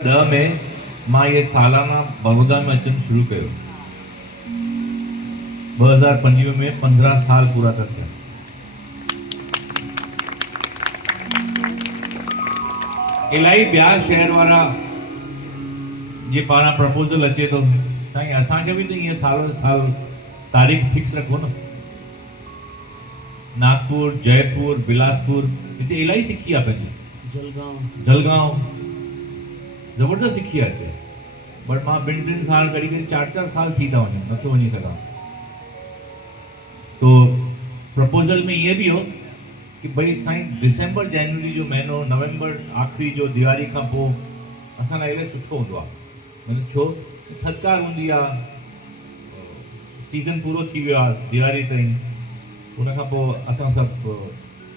ॾह में मां ये सालाना बड़ौदा में अचणु शुरू कयो। 2025 में 15 साल पूरा था थिया। इलाही ॿिया शहर वारा जे पारां प्रपोजल अचे थो, साईं असांखे बि त ईअं साल साल तारीख़ फिक्स रखो न। नागपुर, जयपुर, बिलासपुर हिते इलाही सिखी आहे पंहिंजी। जलगांव ज़बरदस्त सिखी आहे हिते। बट मां 2-3 साल करी 4-4 साल थी था वञनि, नथो वञी सघां। तो प्रपोजल में ये भी हो कि भाई साईं दिसंबर जनवरी जो महीनो, नवंबर आखिरी जो दिवाली खां पोइ असां लाइ इलाही सुठो हूंदो आहे। मतलब छो थधिकार हूंदी आहे, सीज़न पूरो थी वियो आहे दिवाली ताईं, उन खां पोइ असां सभु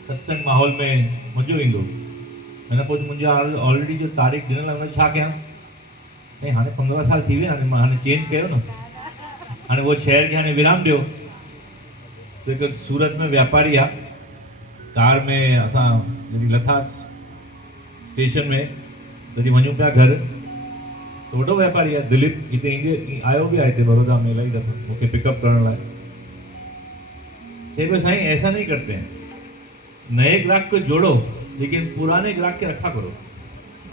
सत्संग माहौल में मज़ो ईंदो। हिन पोइ मुंहिंजा ऑलरेडी जो तारीख़ ॾिनल आहे, हुन छा कयां साईं? हाणे 15 साल थी विया, हाणे मां हाणे चेंज कयो न, हाणे उहो शहर खे हाणे विराम ॾियो। तो हिकु सूरत में व्यापारी आहे, कार में असां जॾहिं लथा स्टेशन में तॾहिं वञूं पिया घर, तो वॾो व्यापारी आहे दिलीप, हिते ईंदे आयो बि आहे हिते बड़ौदा में इलाही दफ़ो मूंखे पिकअप करण लाइ। चए पियो साईं ऐसा नहीं करते हैं, नए ग्राहक को जोड़ो लेकिन पुराने ग्राहक के रखा करो।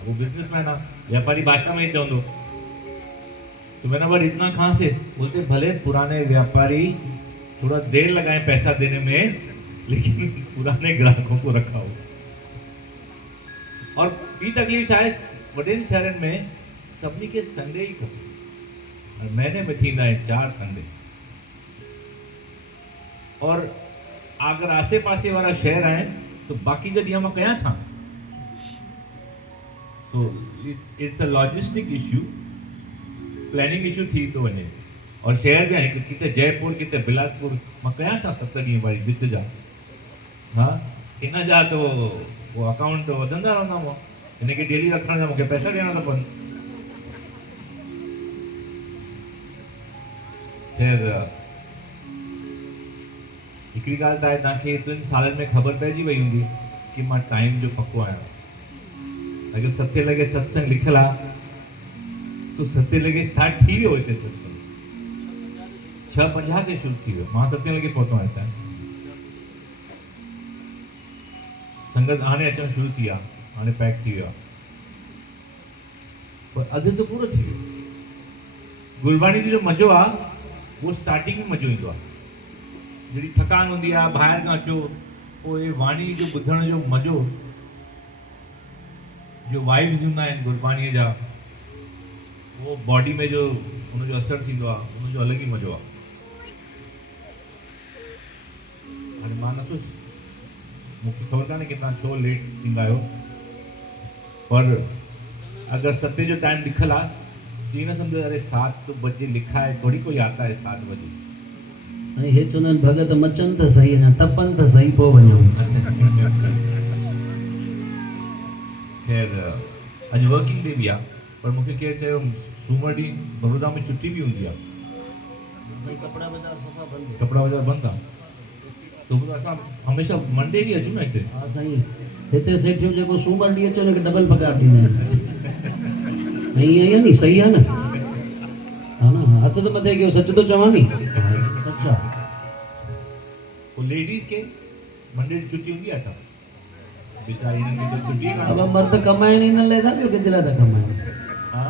वो बिजनेसमैन है, व्यापारी भाषा में ही चवंदो। तो मैंने बोला इतना कहाँ से? बोलते भले पुराने व्यापारी थोड़ा देर लगाए पैसा देने में, लेकिन पुराने ग्राहकों को रखा हो। और बी तकलीफ़ छा आहे, वॾनि शहरनि में सभिनी खे संडे ई खपे, महीने में थींदा आहिनि 4 संडे। और अगर आसे पासे वारा शहर आहिनि तो बाक़ी जा ॾींहं मां कयां छा? So it's a logistic issue, planning issue थी थो वञे। और शहर बि आहिनि, किथे जयपुर, किथे बिलासपुर, मां कयां छा 7 ॾींहं वरी विच जा? हाँ, इन जा तो वो अकाउंट वधंदा रहंदा हुआ, हिनखे डेली रखण जा मूंखे पैसा ॾियणा था पवनि। फिर हिकिड़ी ॻाल्हि त आहे, तव्हांखे एतिरनि सालनि में ख़बर पइजी वई हूंदी कि मां टाइम जो पको आहियां। अगरि 7 लॻे सत्संग लिखियलु आहे तो 7 लॻे स्टार्ट थी वियो हिते सत्संग, 6:50 ते शुरू थी वियो, मां 7 लॻे पहुतो आहियां हितां। संगत हाणे अचणु शुरू थी आहे, हाणे पैक थी वियो आहे, पर अधु त पूरो थी वियो। गुरबाणी जो मज़ो आहे उहो स्टार्टिंग में मज़ो ईंदो आहे, जहिड़ी थकान हूंदी आहे, ॿाहिरि खां अचो, पोइ वाणी जो ॿुधण जो मज़ो, जो वाइब्स हूंदा आहिनि गुरबाणीअ जा, वो बॉडी में जो उनजो असर थींदो आहे, उनजो अलॻि ई मज़ो आहे। हाणे मां नथो, मूंखे ख़बर कान्हे कि तव्हां छो लेट थींदा आहियो, पर अगर 7 जो टाइम लिखल आहे तो ये न समझो अरे 7 बजे लिखा है, थोड़ी कोई आता है 7 बजे। नहीं हे चवंदा आहिनि भॻत मचनि त सही, अञा तपनि त सही पोइ वञूं। खैर अॼु वर्किंग डे बि आहे, पर मूंखे केरु चयो सूमर ॾींहुं बड़ौदा में छुट्टी बि हूंदी आहे। कपिड़ा बाज़ार सफ़ा बंदि, कपिड़ा बाज़ार बंदि आहे, तो असां हमेशह मंडे ॾींहुं अचूं न हिते। हा साईं, हिते सेठियूं जेको सूमर ॾींहुं अचे हुनखे डबल पघार ॾींदा आहिनि। सही आहे या नी? सही आहे न? हा न, हथ त मथे कयो, सच थो चवां नी, सच आहे। वो लेडीज के मंडे ॾींहुं छुट्टी हूंदी आहे छा? बेचारी हिननि खे त छुट्टी कान्हे। अब मर्द कमाइनि ई न लाइ था, ॿियो कंहिंजे लाइ था कमाइनि? हा,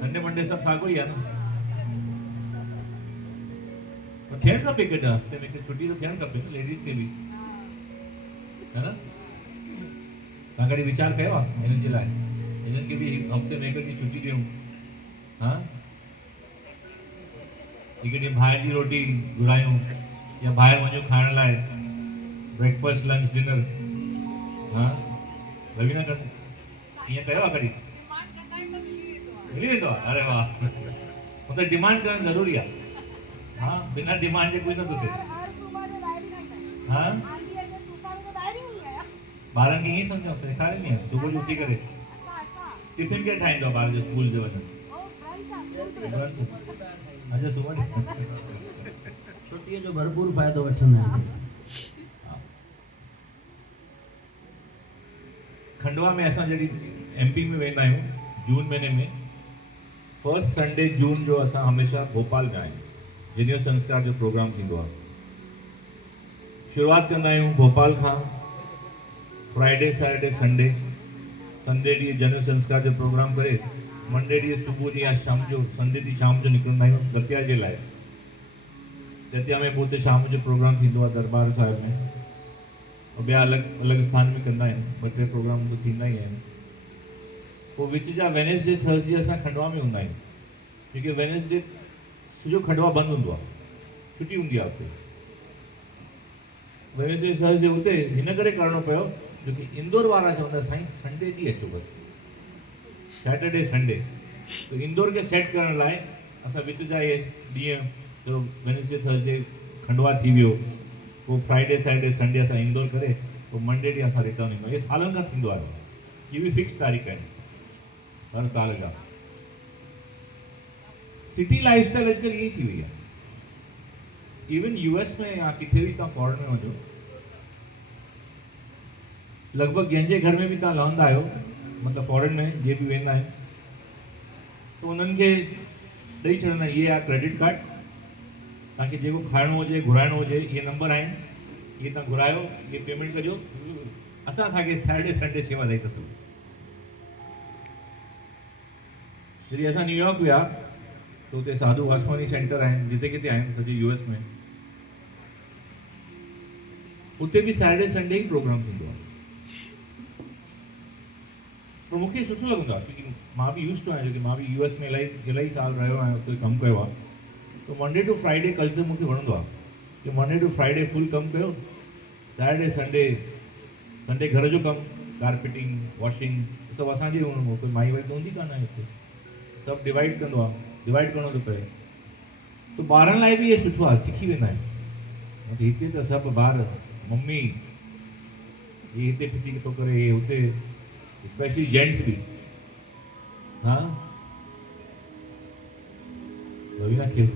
संडे मंडे सभु साॻियो ई आहे न, पर थियणु खपे हिकु हफ़्ते में हिकु छुट्टी त थियणु खपे न लेडीज खे बि, है न? तव्हां कॾहिं वीचार कयो आहे हिननि जे लाइ, हिननि खे बि हफ़्ते में हिकु ॾींहुं छुट्टी ॾियूं? हा, हिकु ॾींहुं ॿाहिरि जी रोटी घुरायूं, या ॿाहिरि वञूं खाइण लाइ, ब्रेकफास्ट लंच डिनर। हा, रवीना कर ईअं कयो आहे कॾहिं? मिली वेंदो आहे? अरे वाह, मतलब डिमांड करणु ज़रूरी आहे। हा, बिना डिमांड जे कुझु नथो थिए। हा, ॿारनि खे ईअं सम्झाओ, सेखारींदी आहे सुबुह जो उथी करे टिफिन कीअं ठाहींदो आहे ॿार जो स्कूल जो वञण? अच्छा, सुबुह छुट्टीअ जो भरपूर फ़ाइदो वठंदा आहिनि। खंडवा में असां जॾहिं एमपी में वेंदा आहियूं जून महीने में। फर्स्ट संडे जून जो असां हमेशा भोपाल में आहियूं, जनेऊ संस्कार जो प्रोग्राम थींदो आहे। शुरूआत कंदा आहियूं भोपाल खां। फ्राइडे सैटरडे संडे, संडे ॾींहुं जनेऊ संस्कार जो प्रोग्राम करे मंडे ॾींहुं सुबुह जी या शाम जो, संडे ॾींहुं शाम जो निकिरंदा आहियूं दतिया जे लाइ। दतिया में पोइ हुते शाम जो प्रोग्राम थींदो आहे दरबार साहिब में, और ॿिया अलॻि अलॻि स्थान में कंदा आहियूं, ॿ टे प्रोग्राम त थींदा ई आहिनि। पोइ विच जा वेनसडे थर्सडे असां खंडवा में हूंदा आहियूं, छोकी वेनसडे सॼो खंडवा बंदि हूंदो आहे, छुटी हूंदी आहे हुते। वेनसडे थर्सडे हुते हिन करे करिणो पियो छोकी इंदौर वारा चवंदा साईं संडे ॾींहुं अचो बसि, सैटरडे संडे। तो इंदौर खे सेट करण लाइ असां विच जा इहे ॾींहं जो वेनसडे थर्सडे खंडवा थी वियो, पोइ फ्राइडे सैटरडे संडे असां इंदौर करे पोइ मंडे ॾींहुं असां रिटर्न ईंदो आहियूं। इहे सालनि खां थींदो आहे, इहे बि फिक्स तारीख़ आहिनि हर साल जा। सिटी लाइफस्टाइल अॼुकल्ह ईअं थी वई आहे। इवन यूएस में या किथे बि तव्हां फॉरेन में वञो, लॻभॻि जंहिंजे घर में बि तव्हां लहंदा आहियो, मतिलबु फॉरेन में जीअं बि वेंदा आहिनि, त उन्हनि खे ॾेई छॾंदा आहिनि, इहे आहे क्रेडिट कार्ड, तव्हांखे जेको खाइणो हुजे घुराइणो हुजे इहे नंबर आहिनि, इहे तव्हां घुरायो, इहे पेमेंट कजो, असां तव्हांखे सैटरडे संडे शेवा ॾेई था सघूं। जॾहिं असां न्यूयॉर्क विया त हुते साधू वासवानी सेंटर आहिनि, जिते किथे आहिनि सॼे यूएस में, उते बि सैटरडे संडे ई प्रोग्राम थींदो आहे। पर मूंखे सुठो लॻंदो आहे क्योंकि मां बि यूज़ टू आहियां, छोकी मां बि यूएस में इलाही साल रहियो आहियां, हुते कमु कयो आहे। तो मंडे टू फ्राइडे कल्चर मूंखे वणंदो आहे कि मंडे टू फ्राइडे फुल कमु कयो, सैटरडे संडे घर जो कमु, कारपेटिंग वॉशिंग सभु असांजे रूम में, कोई माई वाई त हूंदी कान आहे हिते, सभु डिवाइड कंदो आहे, डिवाइड करिणो थो पए। तो ॿारनि लाइ बि इहे सुठो आहे, सिखी वेंदा आहिनि। हिते त सभु ॿार मम्मी ये हिते फिटी थो करे, ये हुते, स्पेशली जेंट्स भी। हाँ रवीना खेल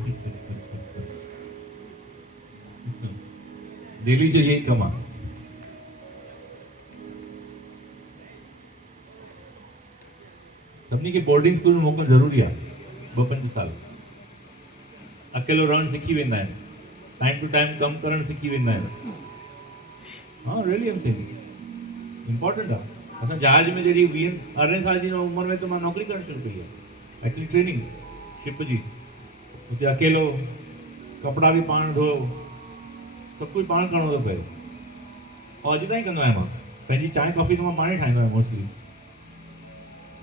डेली जो यही कम आहे। सभिनी खे बोर्डिंग स्कूल में मोकिलणु ज़रूरी आहे, 2-5 साल अकेलो रहणु सिखी वेंदा आहिनि, टाइम टू टाइम कमु करणु सिखी वेंदा आहिनि। हाँ रियली एम सेइंग इम्पोर्टेंट आहे। असां जहाज में जॾहिं 20-18 साल जी उमिरि में तो मां नौकिरी करणु शुरू कई आहे, एक्चुअली ट्रेनिंग शिप जी, हुते अकेलो कपिड़ा बि पाण धो, सभु कुझु पाण करिणो थो पए। और अॼु ताईं कंदो आहियां मां, पंहिंजी चांहि कॉफ़ी त मां पाण ई ठाहींदो आहियां मोस्टली,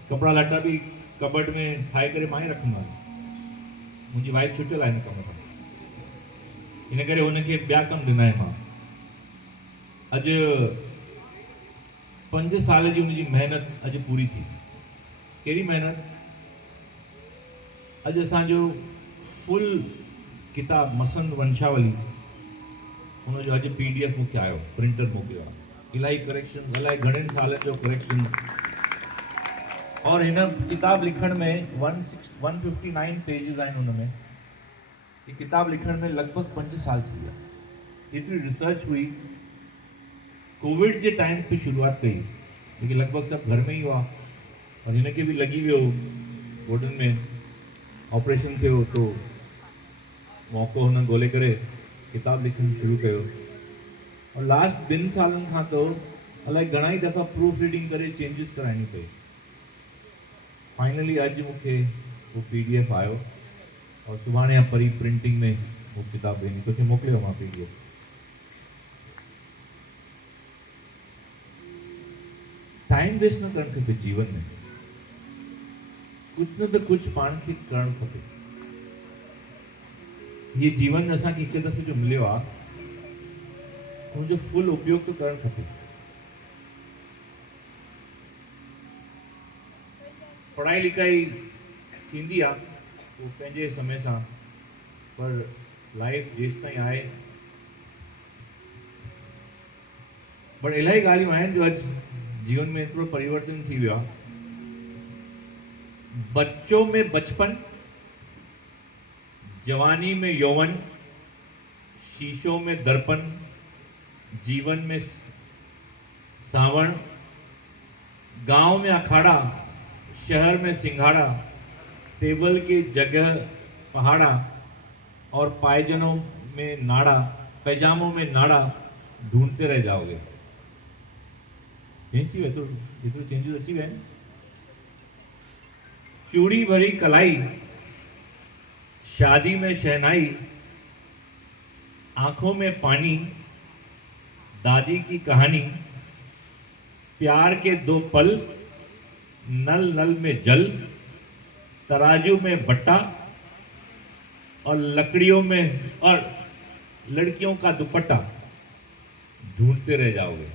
कपिड़ा लटा बि कबट में ठाहे करे पाण ई रखंदो आहियां। मुंहिंजी वाइफ छुटियल आहे हिन कम खां, हिन करे हुनखे ॿिया कम ॾिना आहिनि मां। अॼु 5 साल जी हुनजी महिनत अॼु पूरी थी। कहिड़ी महिनत? अॼु असांजो फुल किताब मसंद वंशावली, हुनजो अॼु PDF मूंखे आयो, प्रिंटर मोकिलियो आहे, इलाही करेक्शन, अलाए घणनि सालनि जो करेक्शन। और हिन किताब लिखण में 159 पेजिस आहिनि हुन में। ये किताब लिखण में लॻभॻि 5 साल थी विया। एतिरी रिसर्च हुई, कोविड जे टाइम पे शुरुआत कई, लेकिन लॻभॻि सभु घर में ही हुआ, और हिनखे बि लॻी वियो गोॾनि में, ऑपरेशन थियो तो मौक़ो हुन ॻोल्हे करे किताब लिखणु शुरू कयो। और लास्ट 2 सालनि खां तो अलाए घणा ई दफ़ा प्रूफ रीडिंग करे चेंजिस कराइणी पई। फाइनली अॼु मूंखे वो PDF आयो, और सुभाणे या परी प्रिंटिंग में वो किताब वेंदी, तोखे मोकिलियो मां PDF। टाइम वेस्ट न करणु खपे जीवन में, कुछ न त कुछ पाण खे करणु खपे। ये जीवन असांखे हिकु दफ़े जो मिलियो आहे, हुनजो फुल उपयोग तो करणु खपे। पढ़ाई लिखाई थींदी आहे वो पंहिंजे समय सां, पर लाइफ जेसि ताईं आहे, पर इलाही ॻाल्हियूं आहिनि जो अॼु जीवन में एतिरो परिवर्तन थी वियो आहे। बच्चों में बचपन, जवानी में यौवन, शीशों में दर्पण, जीवन में सावण, गांव में अखाड़ा, शहर में सिंघाड़ा, टेबल की जगह पहाड़ा और पायजनों में नाड़ा, पैजामों में नाड़ा ढूंढते रह जाओगे। चेंज थी तो जितने चेंजेस अच्छी है। चूड़ी भरी कलाई, शादी में शहनाई, आंखों में पानी, दादी की कहानी, प्यार के दो पल, नल नल में जल, तराजू में बट्टा और लकड़ियों में और लड़कियों का दुपट्टा ढूंढते रह जाओगे।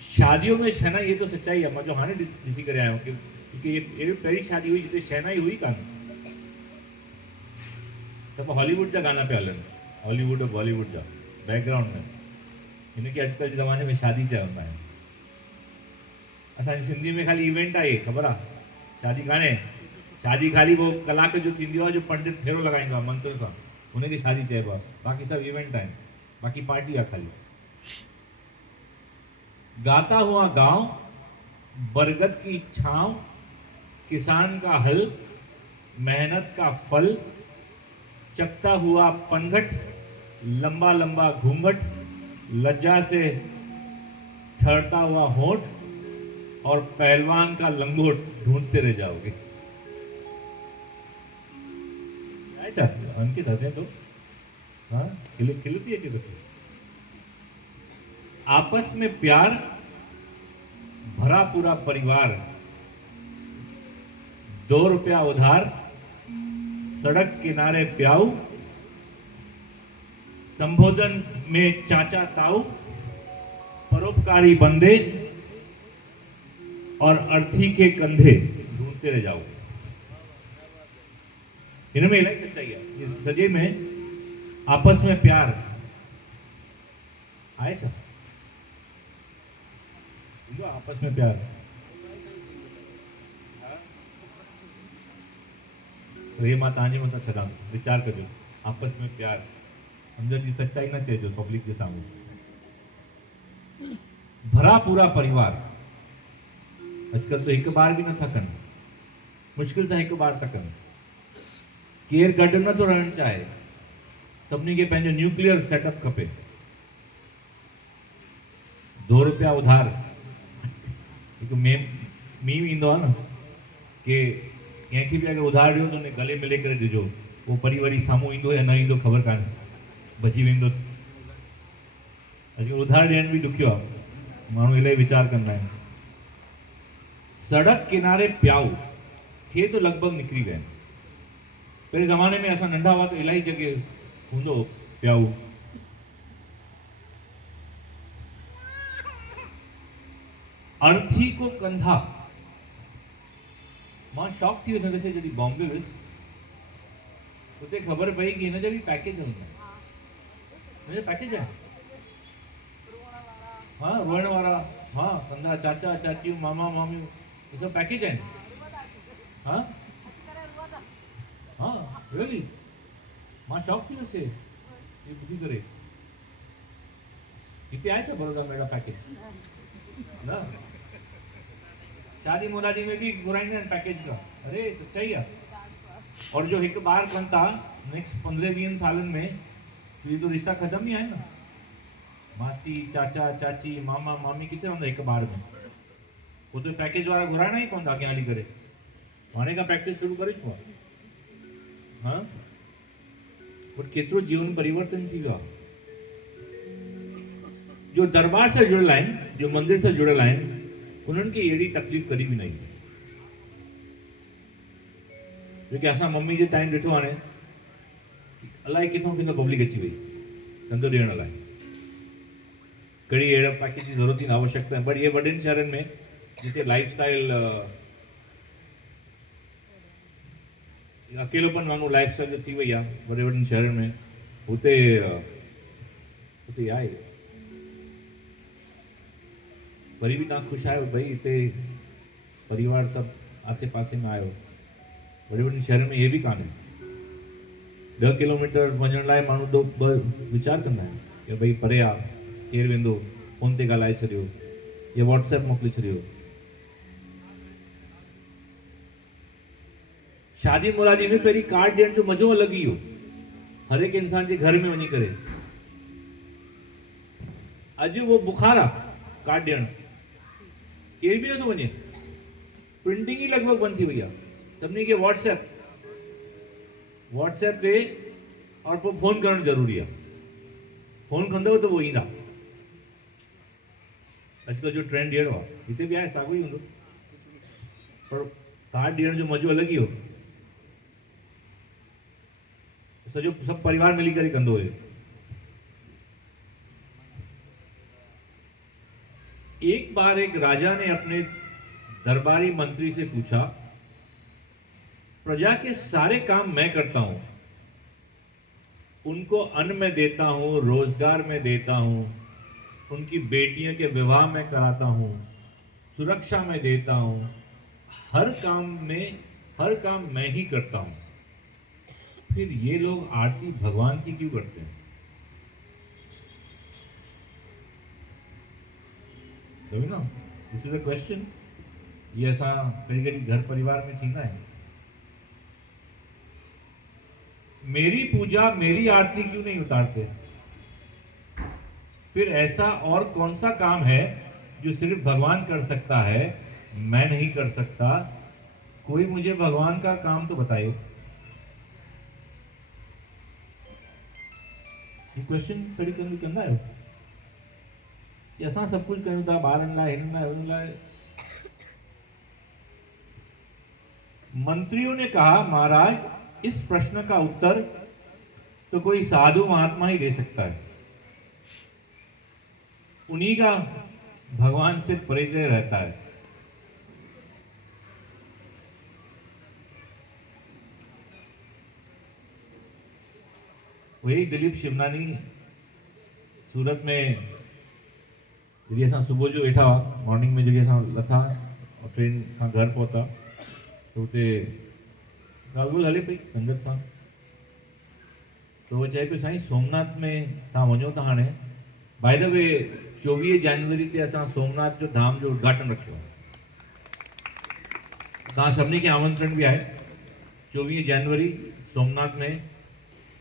शादियों में शहनाई, ये तो सच्चाई है। मैं जो हाने ॾिसी करे आयो क्योंकि ये पहली शादी हुई जिते शहनाई हुई कान। सब हॉलीवुड जा गाना पे हलन, हॉलीवुड और बॉलीवुड जा बैकग्राउंड में। इनके अॼुकल्ह जे ज़माने में शादी चवंदा आहिनि। असांजी सिंधी में खाली इवेंट आहे, ख़बर आहे, शादी कान्हे। शादी खाली वो कलाक जो थींदी आहे, जो पंडित फेरो लॻाईंदो आहे मंत्र सां, हुनखे शादी चइबो आहे। बाक़ी सभु इवेंट आहिनि, बाक़ी पार्टी आहे खाली। गाता हुआ गांव, बरगद की छांव, किसान का हल, मेहनत का फल, चकता हुआ पनघट, लंबा लंबा घूंघट, लज्जा से ठहरता हुआ होठ और पहलवान का लंगोट ढूंढते रह जाओगे। अच्छा अंकित हंसे तो हाँ खिलती है कि आपस में प्यार, भरा पूरा परिवार, 2 रुपया उधार, सड़क किनारे प्याऊ, संबोधन में चाचा ताऊ, परोपकारी बंदे और अर्थी के कंधे ढूंढते रह जाओ। इनमें इलाही सच्चाई है। ये सजे में आपस में प्यार आए छा? जो आपस में प्यार तो ये मां तव्हांजे मथां छॾां थो, वीचार कजो। आपस में प्यार अंदर जी सच्चाई न चइजो पब्लिक के सामने। भरा पूरा परिवार, अॼुकल्ह तो हिकु बार बि नथा कनि, मुश्किल सां हिकु बार था कनि। केरु गॾु नथो रहणु चाहे, सभिनी खे पंहिंजो न्यूक्लियर सेटअप खपे। 2 रुपया उधार, हिकु मीम ईंदो आहे न कि कंहिंखे बि अगरि उधार ॾियो त उन गले मिले करे ॾिजो, उहो परी वरी साम्हूं ईंदो या न ईंदो ख़बर कान्हे, भॼी वेंदो। अॼुकल्ह उधार ॾियण बि ॾुखियो आहे, माण्हू इलाही वीचार कंदा आहिनि। सड़क किनारे प्याऊ, हे तो लॻभॻि निकिरी विया आहिनि। पहिरें ज़माने में असां नंढा हुआ त इलाही जॻह हूंदो प्याऊ। अर्थी को कंधा, मां शॉक थी वियुसि हिन जॾहिं बॉम्बे वियुसि, उते ख़बर पई कि हिन जा बि पैकेज हलंदा आहिनि। हिन जो पैकेज आहे, हाँ रोइण वारा, हाँ कंधा, चाचा चाचियूं, मामा मामियूं, ये सब पैकेज आहिनि। हाँ हाँ रियली, मां शॉक थी वियुसि ये ॿुधी करे। हिते आहे छा बड़ौदा में अहिड़ा पैकेज? न, शादी मुरादी में भी घुराईंदा आहिनि पैकेज का। अरे सच्चाई आहे। और जो हिकु बार कनि था, नेक्स्ट 15-20 सालनि में ये तो रिश्ता ख़त्म ही आहे न। मासी चाचा चाची मामा मामी किथे रहंदा हिकु बार में? वो तो पैकेज वारा घुराइणा ई पवंदा अॻियां हली करे। हाणे खां प्रैक्टिस शुरू करे छो आहे? हाँ पर केतिरो जीवन परिवर्तन थी वियो आहे। जो दरबार से जुड़ियल आहिनि, जो मंदिर से जुड़ियल आहिनि, उन्हनि खे अहिड़ी तकलीफ़ कॾहिं बि न ईंदी। जोकी असां मम्मी जे टाइम ॾिठो हाणे अलाए किथां किथां पब्लिक अची वई धंधो ॾियण लाइ। कड़ी अहिड़ा पैकेज जी ज़रूरत ई न, आवश्यकता है। बट ये वॾनि शहरनि में जिते लाइफस्टाइल अकेलोपन वांगुरु लाइफस्टाइल थी वई आहे वॾे वॾनि शहरनि में, हुते हुते आहे। वरी बि तव्हां ख़ुशि आहियो भई हिते परिवार सभु आसे पासे में आयो। वॾे वॾनि शहरनि में इहे बि कान्हे। 10 किलोमीटर वञण लाइ माण्हू वीचार कंदा आहिनि कि भई परे आहे, केरु वेंदो, फोन ते ॻाल्हाए छॾियो। ये व्हाट्सएप मोकली छॾियो। शादी मुरादी में पहिरीं कार्ड ॾियण जो मज़ो अलॻि ई हो, हर एक इंसान जे घर में वञी करे। अॼु वो बुखार आहे कार्ड ॾियण, केर बि नथो वञे, प्रिंटिंग ही लॻभॻि बंदि थी वई आहे, सभिनी खे व्हाट्सएप ते और पोइ फोन करणु ज़रूरी आहे, फोन कंदव त वो ईंदा। अॼुकल्ह जो ट्रेंड अहिड़ो आहे, हिते बि आहे साॻियो ई हूंदो, पर कार्ड ॾियण जो मज़ो अलॻि ई हो, सॼो सभु परिवार मिली करे कंदो हुयो। एक बार एक राजा ने अपने दरबारी मंत्री से पूछा, प्रजा के सारे काम मैं करता हूं, उनको अन्न में देता हूं, रोजगार में देता हूं, उनकी बेटियों के विवाह में कराता हूं, सुरक्षा में देता हूं, हर काम मैं ही करता हूं, फिर ये लोग आरती भगवान की क्यों करते हैं? ना, दिस इज अ क्वेश्चन। ये ऐसा कहीं कहीं घर परिवार में थींदा है, मेरी पूजा मेरी आरती क्यों नहीं उतारते? फिर ऐसा और कौन सा काम है जो सिर्फ भगवान कर सकता है, मैं नहीं कर सकता? कोई मुझे भगवान का काम तो बताइए। ये क्वेश्चन कड़ी कभी कंदा आहियो कि असां सब कुछ कयूं था ॿारनि लाइ, हिन लाइ, हुन लाइ। मंत्रियों ने कहा, महाराज इस प्रश्न का उत्तर तो कोई साधु महात्मा ही दे सकता है, उन्हीं का भगवान से परिचय रहता है। वही दिलीप शिवनानी सूरत में जॾहिं असां सुबुह जो वेठा हुआ, मॉर्निंग में जॾहिं असां लथा और ट्रेन खां घर पहुता त हुते ॻाल्हि ॿोल्हि हले पई संगत सां, त उहो चए पियो, साईं सोमनाथ में तव्हां वञो था हाणे, बाय द वे 24 जनवरी ते असां सोमनाथ जो धाम जो उद्घाटन रखियो आहे, तव्हां सभिनी खे आमंत्रण बि आहे। 24 जनवरी सोमनाथ में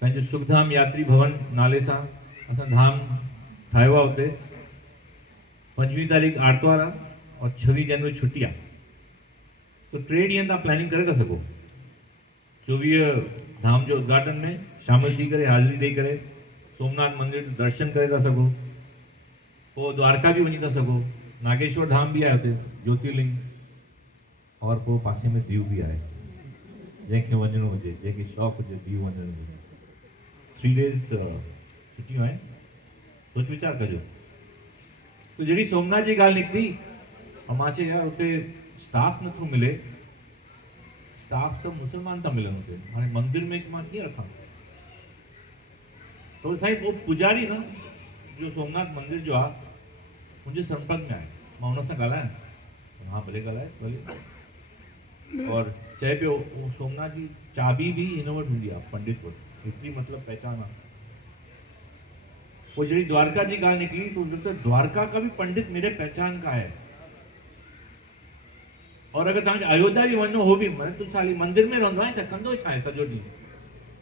पंहिंजो सुखधाम यात्री भवन नाले सां असां धाम ठाहियो आहे हुते। 25 तारीख़ आर्तवार आहे और 26 जनवरी छुट्टी आहे, तो 3 ॾींहं तव्हां प्लानिंग करे था सघो। 24 धाम जो उद्घाटन में शामिल थी करे, हाज़िरी ॾेई करे सोमनाथ मंदिर दर्शन करे था सघो, पोइ द्वारका बि वञी था सघो, नागेश्वर धाम भी आहे हुते ज्योतिर्लिंग, और पोइ पासे में दीव बि आहे, जंहिंखे वञिणो हुजे, जंहिंखे शौक़ु हुजे दीव वञण जो। 3 days छुट्टियूं आहिनि, सोच वीचार कजो। तो जहिड़ी सोमनाथ जी ॻाल्हि निकिती, ऐं मां चयो यार हुते स्टाफ नथो मिले, स्टाफ सब मुसलमान था मिलनि हुते, हाणे मंदिर में मां कीअं रखां? तो साईं वो पुजारी ना जो सोमनाथ मंदिर जो आहे मुंहिंजे संपर्क में आहे, मां हुन सां ॻाल्हायां, हाँ भले ॻाल्हाए भले, और चए पियो वो सोमनाथ जी चाबी भी हिन वटि हूंदी आहे, पंडित वटि, एतिरी मतिलबु पहचान आहे। वो जड़ी द्वारका जी ॻाल्हि निकली तो तो द्वारका का भी पंडित मेरे पहचान का है, और अगर तव्हांखे अयोध्या बि वञो हो बि, मैंने तू साली मंदिर में रहंदो आहे, कंदो छा आहे सॼो ॾींहुं,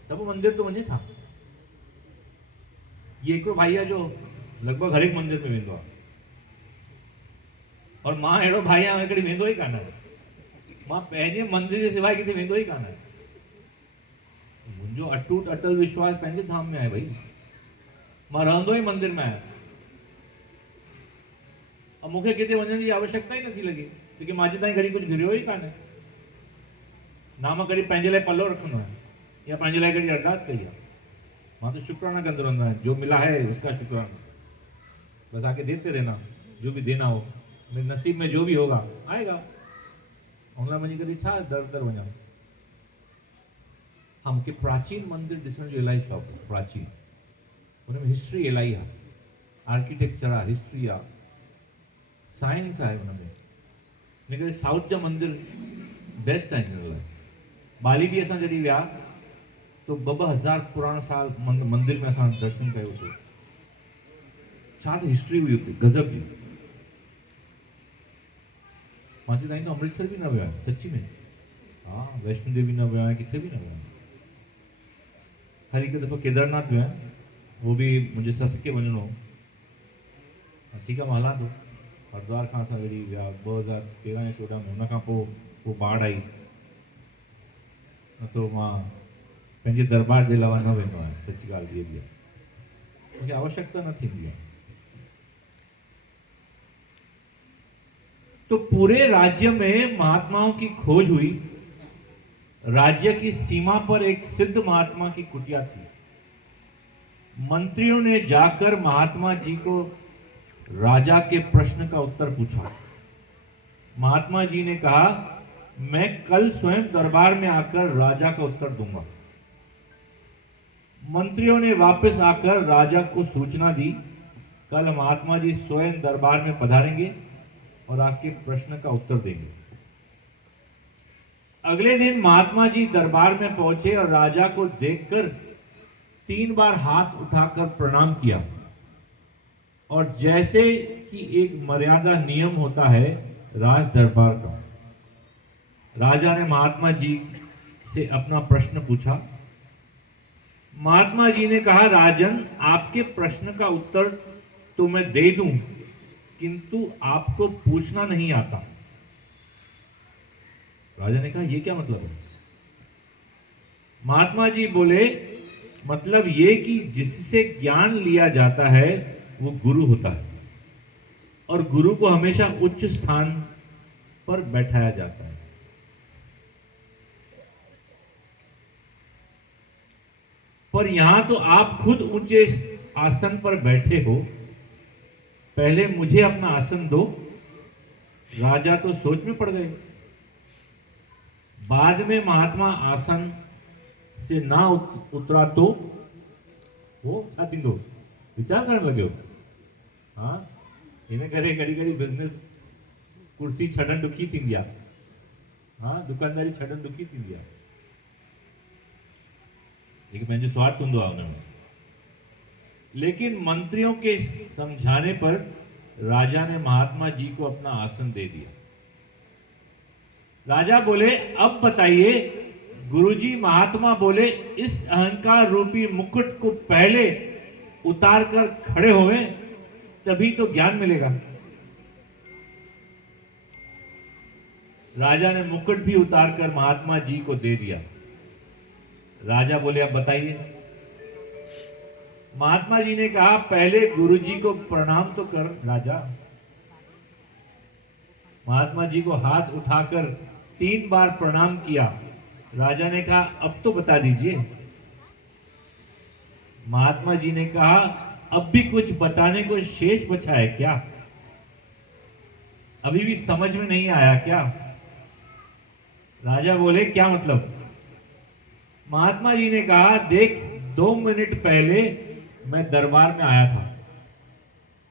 त पोइ मंदिर तो वञे छा? ये हिकिड़ो भाई आहे जो लॻभॻि हर एक मंदिर में वेंदो आहे, और मां अहिड़ो भाई आहियां हिकिड़ी वेंदो ई कान आहे, मां पंहिंजे मंदिर जे सवाइ किथे वेंदो ई कान आहे। मुंहिंजो अटूट अटल विश्वास पंहिंजे धाम में आहे भाई, मां रहंदो ई मंदिर में आहियां, और मूंखे किथे वञण जी आवश्यकता ई नथी लॻे, क्योंकि मां अॼु ताईं कॾहिं कुझु घुरियो ई कान्हे, ना मां कॾहिं पंहिंजे लाइ पल्लो रखंदो आहियां या पंहिंजे लाइ कॾहिं अरदास कई आहे, मां तो शुक्राना कंदो रहंदो आहियां, जो मिला है उसका शुक्राना, बस आके देते रहना, जो भी देना हो, मेरे नसीब में जो भी होगा आएगा, हुन लाइ वञी करे छा दर दर वञा। हाँ, मूंखे प्राचीन मंदिर ॾिसण जो इलाही शौक़ु आहे, प्राचीन, हुनमें हिस्ट्री इलाही आहे, आर्किटेक्चर आहे, हिस्ट्री आहे, साइंस आहे हुनमें, इन करे साउथ जा मंदिर बेस्ट आहिनि हिन लाइ। बाली बि असां जॾहिं विया तो 2-2 पुराणा साल मंदिर में असां दर्शन कयोसीं, छा त हिस्ट्री हुई हुते गज़ब जी। मां चयो तो अमृतसर भी न वियो आहियां, सच्ची में। हाँ, वैष्णो देवी न वियो आहियां, किथे भी न वियो आहियां। ख़ाली हिकु दफ़ो केदारनाथ वियो आहियां, वो भी मुंहिंजे सस खे वञिणो हो। ठीकु आहे, मां हलां थो। हरिद्वार खां असां वरी विया 2013 या 14 में, हुन खां पोइ बाढ़ आई, न तो मां पंहिंजे दरबार जे अलावा न वेंदो आहियां। सची ॻाल्हि इहा बि आहे, मूंखे आवश्यकता न थींदी आहे। तो पूरे राज्य में महात्माओं की खोज हुई। राज्य की सीमा पर एक सिद्ध महात्मा की कुटिया थी। मंत्रियों ने जाकर महात्मा जी को राजा के प्रश्न का उत्तर पूछा। महात्मा जी ने कहा, मैं कल स्वयं दरबार में आकर राजा का उत्तर दूंगा। मंत्रियों ने वापस आकर राजा को सूचना दी, कल महात्मा जी स्वयं दरबार में पधारेंगे और आपके प्रश्न का उत्तर देंगे। अगले दिन महात्मा जी दरबार में पहुंचे और राजा को देखकर 3 बार हाथ उठाकर प्रणाम किया, और जैसे कि एक मर्यादा नियम होता है राज दरबार का, राजा ने महात्मा जी से अपना प्रश्न पूछा। महात्मा जी ने कहा, राजन, आपके प्रश्न का उत्तर तो मैं दे दूं, किंतु आपको पूछना नहीं आता। राजा ने कहा, यह क्या मतलब है? महात्मा जी बोले, मतलब ये कि जिससे ज्ञान लिया जाता है वो गुरु होता है, और गुरु को हमेशा उच्च स्थान पर बैठाया जाता है। पर यहां तो आप खुद ऊंचे आसन पर बैठे हो, पहले मुझे अपना आसन दो। राजा तो सोच में पड़ गए। बाद में महात्मा आसन से ना उतरा तो वो छा थींदो? विचार करण लॻियो। हाँ, इन करे घड़ी घड़ी बिज़नेस कुर्सी छॾणु ॾुखी थींदी आहे। हाँ, दुकानदारी छॾणु ॾुखी थींदी आहे। लेकिन पंहिंजो स्वार्थ हूंदो आहे उनमें। लेकिन मंत्रियों के समझाने पर राजा ने महात्मा जी को अपना आसन दे दिया। राजा बोले, अब बताइए गुरुजी। महात्मा बोले, इस अहंकार रूपी मुकुट को पहले उतार कर खड़े होवे, तभी तो ज्ञान मिलेगा। राजा ने मुकुट भी उतार कर महात्मा जी को दे दिया। राजा बोले, अब बताइए। महात्मा जी ने कहा, पहले गुरुजी को प्रणाम तो कर राजा। महात्मा जी को हाथ उठाकर 3 बार प्रणाम किया। राजा ने कहा, अब तो बता दीजिए। महात्मा जी ने कहा, अब भी कुछ बताने को शेष बचा है क्या? अभी भी समझ में नहीं आया क्या? राजा बोले, क्या मतलब? महात्मा जी ने कहा, देख, 2 मिनट पहले मैं दरबार में आया था।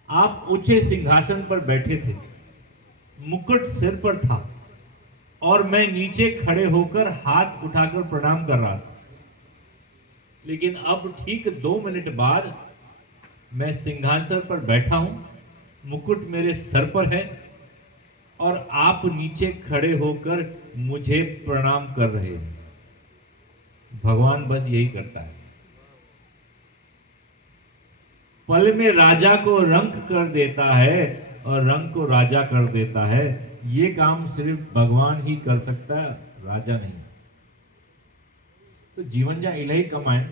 आप ऊंचे सिंहासन पर बैठे थे, मुकुट सिर पर था, और मैं नीचे खड़े होकर हाथ उठाकर प्रणाम कर रहा था। लेकिन अब ठीक 2 मिनट बाद मैं सिंहासन पर बैठा हूं, मुकुट मेरे सर पर है, और आप नीचे खड़े होकर मुझे प्रणाम कर रहे हैं। भगवान बस यही करता है। पल में राजा को रंक कर देता है और रंक को राजा कर देता है। ये काम सिर्फ भगवान ही कर सकता है, राजा नहीं। तो जीवन जा इलाही कम आहिनि,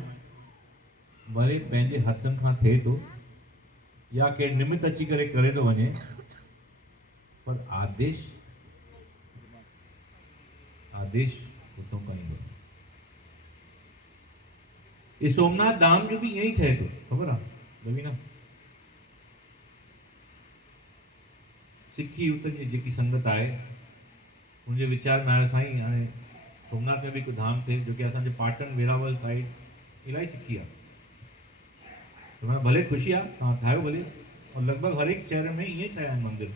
भले पंहिंजे हथनि खां थिए थो या के निमित अची करे करे थो वञे, पर आदेश उतो खां ईंदो। ये सोमनाथ धाम जो भी यही ठहे थो, ख़बर आहे रवीना? सिखी यूथ जी जेकी संगत आहे, उनजे वीचार में आयो, साईं हाणे सोमनाथ में भी कोई धाम थे जो कि असांजे पाटन वेरावल साइड इलाही सिखी आहे। तो मैं भले ख़ुशी आहे, तव्हां ठाहियो भले, और लगभग हर एक शहर में ईअं ठहिया आहिनि मंदिर।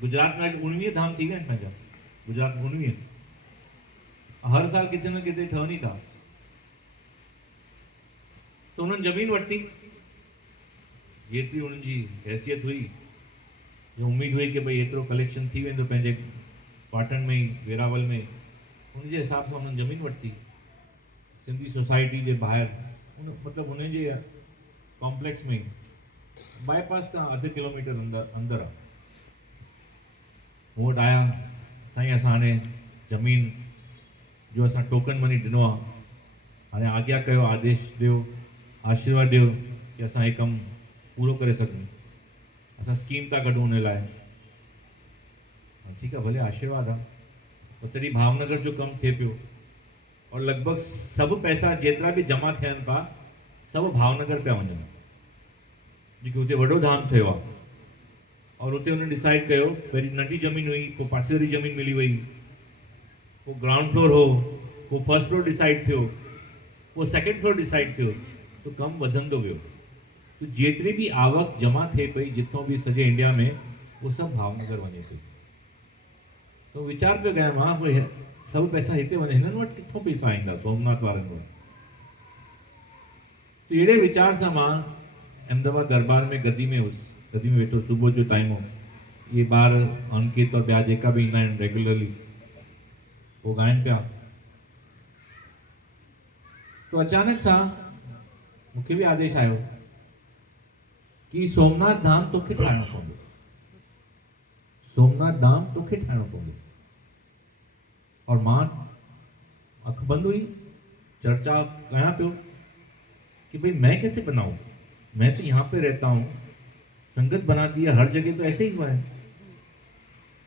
गुजरात में अॼु 19 धाम थी विया आहिनि पंहिंजा, गुजरात में 19। हर साल किथे न किथे ठहनि ई था। तो उन्होंने ज़मीन वरिती, जेतिरी उन्हनि जी हैसियत हुई जो उम्मीद हुई कि भई एतिरो कलेक्शन थी वेंदो पंहिंजे पाटण में ई वेरावल में, उनजे हिसाब सां उन्हनि ज़मीन वरिती सिंधी सोसाइटी जे ॿाहिरि, उन मतिलबु उन जे कॉम्प्लेक्स में ई बाईपास खां अधु किलोमीटर अंदरि आहे। मूं वटि आया, साईं असां हाणे ज़मीन जो असां टोकन मनी ॾिनो आहे, हाणे आज्ञा कयो, आदेश ॾियो, आशीर्वाद ॾियो कि असां हे कमु पूरो करे सघूं। असां स्कीम था कढूं उन लाइ। ठीकु आहे, भले आशीर्वाद आहे, पर तॾहिं भावनगर जो कमु थिए पियो और लॻभॻि सभु पैसा जेतिरा बि जमा थियनि पिया सभु भावनगर पिया वञनि, जेके हुते वॾो धाम थियो आहे। और हुते हुन डिसाइड कयो, पहिरीं नंढी ज़मीन हुई, पोइ पासे वारी ज़मीन मिली वई, पोइ ग्राउंड फ्लोर हो, पोइ फर्स्ट फ्लोर डिसाइड थियो, पोइ सेकेंड फ्लोर डिसाइड थियो, तो कमु वधंदो वियो। तो जेतिरी बि आवक जमा थिए पई जिथों बि सॼे इंडिया में, उहो सभु भावनगर वञे पई। तो वीचार पियो कयां मां, भई सभु पैसा हिते वञे, हिननि वटि किथां पैसा ईंदा सोमनाथ वारनि वटि। तो अहिड़े वीचार सां मां अहमदाबाद दरबार में गद्दी में हुउसि, गद्दी में वेठो, सुबुह जो टाइम हो, इहे ॿार अंकित और ॿिया जेका बि ईंदा आहिनि रेगुलरली, वो ॻाइनि पिया। तो अचानक सां मूंखे बि आदेश आयो कि सोमनाथ धाम तोखे ठाहिणो पवंदो, सोमनाथ धाम तोखे ठाहिणो पवंदो। और मां अख बंद हुई, चर्चा कयां पियो कि भाई मैं कैसे बनाऊं, मैं तो यहाँ पे रहता हूँ, संगत बनाती है हर जगह, तो ऐसे ही हुआ है।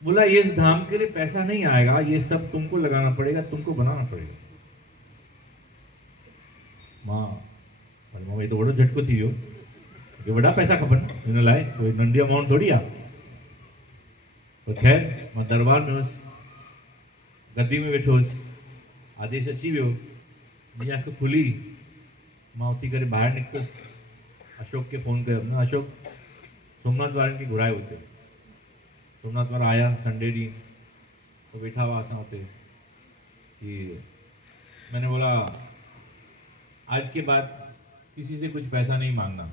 बोला ये इस धाम के लिए पैसा नहीं आएगा, ये सब तुमको लगाना पड़ेगा, तुमको बनाना पड़ेगा। मां ये तो वॾो झटको थी वियो, कि वॾा पैसा खपनि हिन लाइ, कोई नंढी अमाउंट थोड़ी आहे। पर ख़ैर मां दरबार में हुउसि, गद्दी में वेठो हुउसि, आदेश अची वियो, मुंहिंजी अखि खुली, मां उथी करे ॿाहिरि निकितुसि, अशोक खे फ़ोन कयो, न अशोक सोमनाथ वारनि खे घुरायो हुते। सोमनाथ वारा आया संडे ॾींहुं, तो वेठा हुआ असां हुते, कि मैंने बोला आज के बाद किसी से कुछ पैसा नहीं मांगना,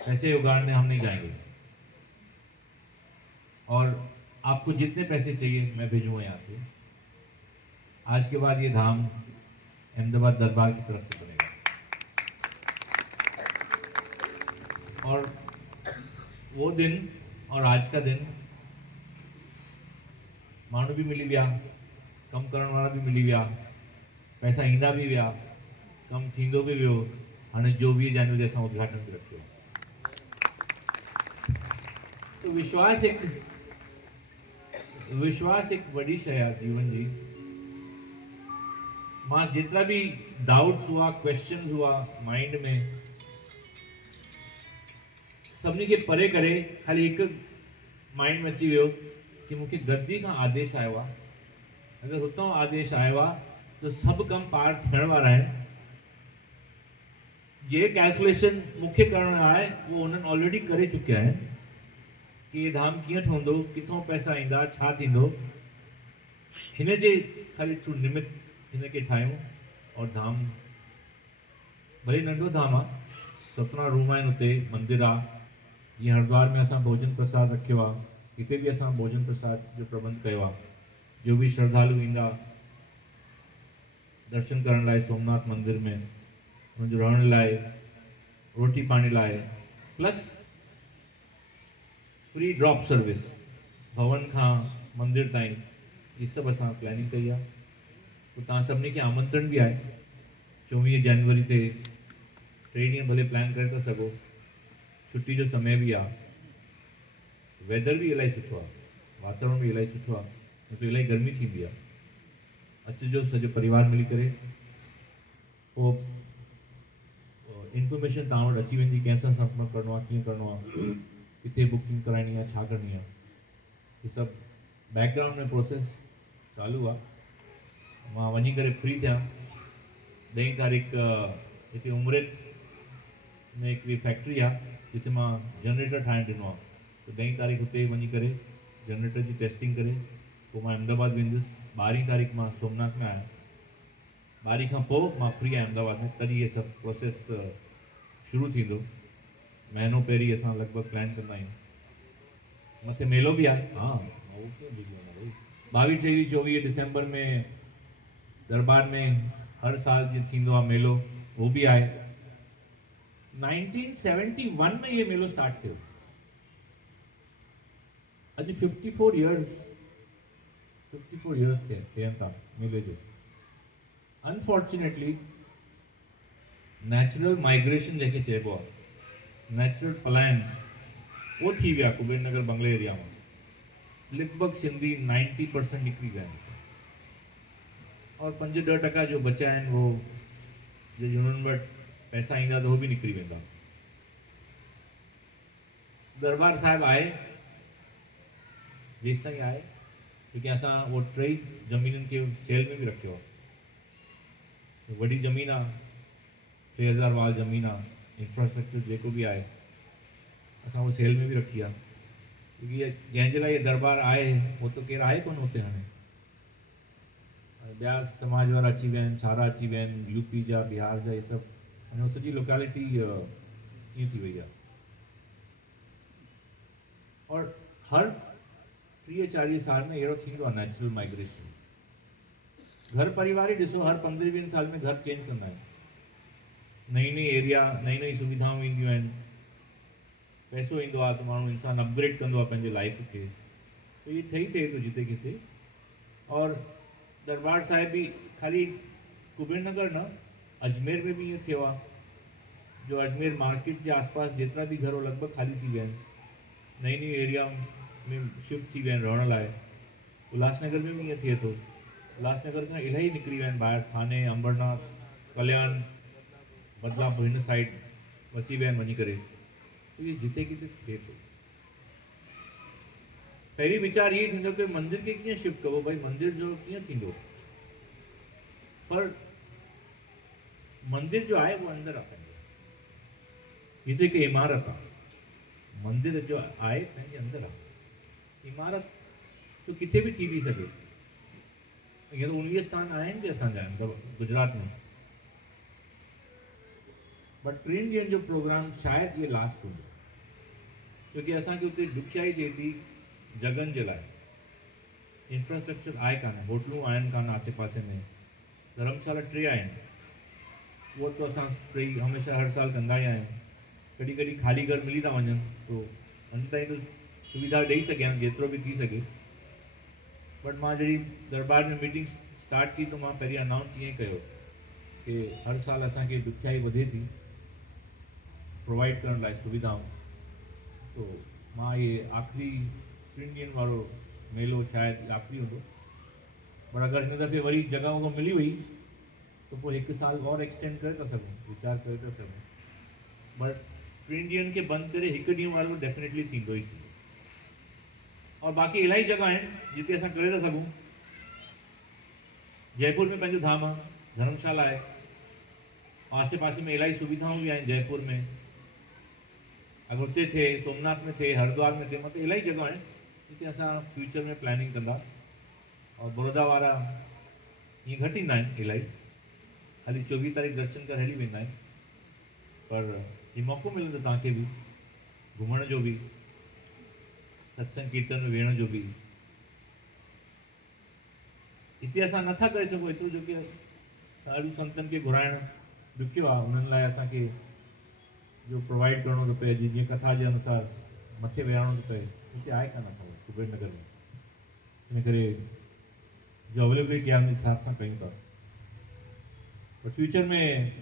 पैसे उगाड़ने हम नहीं जाएंगे, और आपको जितने पैसे चाहिए मैं भेजूंगा यहाँ से। आज के बाद ये धाम अहमदाबाद दरबार की तरफ से बनेगा। और वो दिन और आज का दिन माण्हू भी मिली विया, कम करण वारा भी मिली विया, पैसा ईंदा भी विया, कम थींदो भी वियो। हाणे 24 जनवरी असां उद्घाटन बि रखियो। तो विश्वास एक वॾी शइ आहे जीवन जी। मां जेतिरा भी डाउट्स हुआ, क्वेश्चन्स हुआ माइंड में, सभिनी खे परे करे खाली हिकु माइंड में अची वियो कि मूंखे गद्दी खां आदेश आयो आहे, अगरि हुतां आदेश आयो आहे तो सभु कम पार थियण वारा आहिनि। जे कैलकुलेशन मूंखे करणो आहे उहो उन्हनि ऑलरेडी करे चुकिया आहिनि कि ये धाम कीअं ठहंदो, किथां पैसा ईंदा, छा थींदो। हिन जे खाली थ्रू निमित हिन खे ठाहियूं और धाम भले नंढो धाम आहे, 17 रूम आहिनि हुते, मंदिर आहे। जीअं हरिद्वार में असां भोजन प्रसाद रखियो आहे, हिते बि असां भोजन प्रसाद जो प्रबंध कयो आहे। जो भी श्रद्धालु ईंदा दर्शन करण लाइ सोमनाथ मंदिर में, उनजो रहण लाइ, रोटी पाणी लाइ, प्लस फ्री ड्रॉप सर्विस भवन खां मंदिर ताईं, ये सभु असां प्लानिंग कई आहे। तो तव्हां सभिनी खे आमंत्रण बि आहे। 24 जनवरी ते 3 ॾींहं भले प्लान करे था सघो, छुट्टी जो समय भी आहे, वेदर भी इलाही सुठो आहे, वातावरण भी इलाही सुठो आहे, न तो इलाही गर्मी थींदी आहे। अचिजो सॼो परिवार मिली करे, पोइ इंफॉर्मेशन तव्हां वटि अची वेंदी, कंहिंसां संपर्क करिणो आहे, कीअं करिणो आहे, किथे बुकिंग कराइणी आहे, छा करणी आहे, ये सभु बैकग्राउंड में प्रोसेस चालू आहे। मां वञी करे फ्री थियां। 2 तारीख़ हिते उमरेत में हिकिड़ी फैक्ट्री आहे जिते मां जनरेटर ठाहिण ॾिनो आहे। तो 2 तारीख़ हुते वञी करे जनरेटर जी टेस्टिंग करे पोइ मां अहमदाबाद वेंदुसि। 12 तारीख़ मां सोमनाथ में आहियां। 12 खां पोइ मां फ्री आहियां अहमदाबाद में, तॾहिं इहे सभु प्रोसेस शुरू थींदो। महीनो पहिरीं असां लॻभॻि प्लान कंदा आहियूं। मथे मेलो बि आहे। हाँ, उहो कीअं भुलिजी वेंदा भई। 22, 23, 24 दिसंबर में दरबार में हर साल जीअं थींदो आहे मेलो, उहो बि आहे। 1971 में ये मेलो स्टार्ट थियो। अॼु 54 इयर्स थियनि था मेले जो। अनफॉर्चुनेटली नेचुरल माइग्रेशन जंहिंखे चइबो आहे, नेचुरल पलायन, वो थी विया कुबेर नगर बंगले एरिया में। लगभग सिंधी 90% निकिरी विया आहिनि और 5-10% जो बचा आहिनि वो जो उन्हनि वटि पैसा ईंदा त उहो बि निकिरी वेंदा। दरबार साहिब आहे जेसि ताईं आहे, क्योंकि असां वो टई ज़मीनुनि खे सेल में बि रखियो आहे। वॾी ज़मीन आहे, 6000 वाल ज़मीन आहे, इंफ्रास्ट्रक्चर जेको बि आहे असां वो सेल में बि रखी आहे। क्योंकि जंहिंजे लाइ ये दरबार आहे वो तो केरु आहे कोन हुते हाणे। ॿिया समाज वारा अची विया आहिनि, सारा अची विया आहिनि, यूपी जा, बिहार जा, ये सभु अने सॼी लोकेलिटी ईअं थी वई आहे। और हर 30-40 साल में अहिड़ो थींदो आहे नेचुरल माइग्रेशन। घर परिवार ही ॾिसो, हर 15-20 साल में घर चेंज कंदा आहिनि। नई नई एरिया, नई नई सुविधाऊं ईंदियूं आहिनि, पैसो ईंदो आहे त माण्हू इंसान अपग्रेड कंदो आहे पंहिंजे लाइफ खे। तो ये थिए थो जिते किथे। और दरबार साहिब भी खाली कुबेर नगर न, अजमेर में भी ईअं थियो आहे। जो अजमेर मार्केट के आसपास जेतिरा भी घर लगभग खाली थी विया आहिनि। नई नई एरिया में शिफ्ट थी विया आहिनि रहण लाइ। उल्हासनगर में भी ईअं थिए थो। उल्हासनगर खां इलाही निकिरी विया आहिनि ॿाहिरि, थाने, अंबरनाथ, कल्याण, बदलापुर हिन साइड वसी विया आहिनि वञी करे। तो ये जिते किथे थिए थो। पहिरीं वीचार इहे थींदो कि मंदिर खे कीअं शिफ्ट कबो, भाई मंदिर जो कीअं थींदो। पर मंदिर जो आहे वो अंदर आहे पंहिंजे। ये तो हिकु इमारत आहे। मंदिर जो आहे पंहिंजे अंदर आहे। इमारत तो किथे भी थी सघे। हींअर 19 स्थान आहिनि बि असांजा गुजरात में। बट 3 ॾींहंनि जो प्रोग्राम शायदि ये लास्ट हूंदो, क्योंकि असांखे उते ॾुखियाई थिए थी जगहनि जे लाइ। इंफ्रास्ट्रक्चर आहे कान, होटलूं आहिनि कान आसे पासे में, धर्मशाला 3 आहिनि। वो तो असां 3 हमेशह हर साल कंदा ई आहियूं। कॾहिं कॾहिं ख़ाली घर मिली था वञनि, तो अञा ताईं तो सुविधा ॾेई सघिया जेतिरो भी थी सघे। बट मां जॾहिं दरबार में मीटिंग स्टार्ट थी तो मां पहिरीं अनाउंस ईअं कयो कि हर साल असांखे ॾुखियाई वधे थी प्रोवाइड करण लाइ सुविधाऊं। तो मां ये आख़िरी 3 ॾींहंनि वारो मेलो शायदि आख़िरी हूंदो। पर अगरि हिन दफ़े वरी जगह उहो मिली वई तो पोइ 1 साल और एक्सटेंड करे था सघूं, वीचार करे था सघूं। बट 3 ॾींहंनि खे बंदि करे 1 ॾींहुं वारो डेफिनेटली थींदो ई थींदो। और बाक़ी इलाही जगह आहिनि जिते असां करे था सघूं। जयपुर में पंहिंजो धाम आहे, धर्मशाला आहे, आसे पासे में इलाही सुविधाऊं भी आहिनि जयपुर में। अगर उते थिए, सोमनाथ में थिए, हरिद्वार में थिए, मतलब इलाही जगह आहिनि जिते असां फ्यूचर में प्लानिंग कंदा। और बड़ौदा वारा ईअं घटि ईंदा आहिनि इलाही, खाली 24 तारीख़ दर्शन करे हली वेंदा आहिनि। पर ये मौक़ो मिलंदो तव्हांखे भी घुमण जो भी, सत्संग कीर्तन में वेहण जो भी। हिते असां नथा करे सघूं एतिरो, जो कि साधु संतनि खे घुराइण ॾुखियो आहे। उन्हनि लाइ असांखे जो प्रोवाइड करिणो थो पए, जीअं कथा जे अनुसार मथे विहारणो थो पए, हिते आहे कान असां वटि कुबेर नगर में। इन करे जो अवेलेबिलिटी आहे उन हिसाब सां कयूं था। पर फ्यूचर में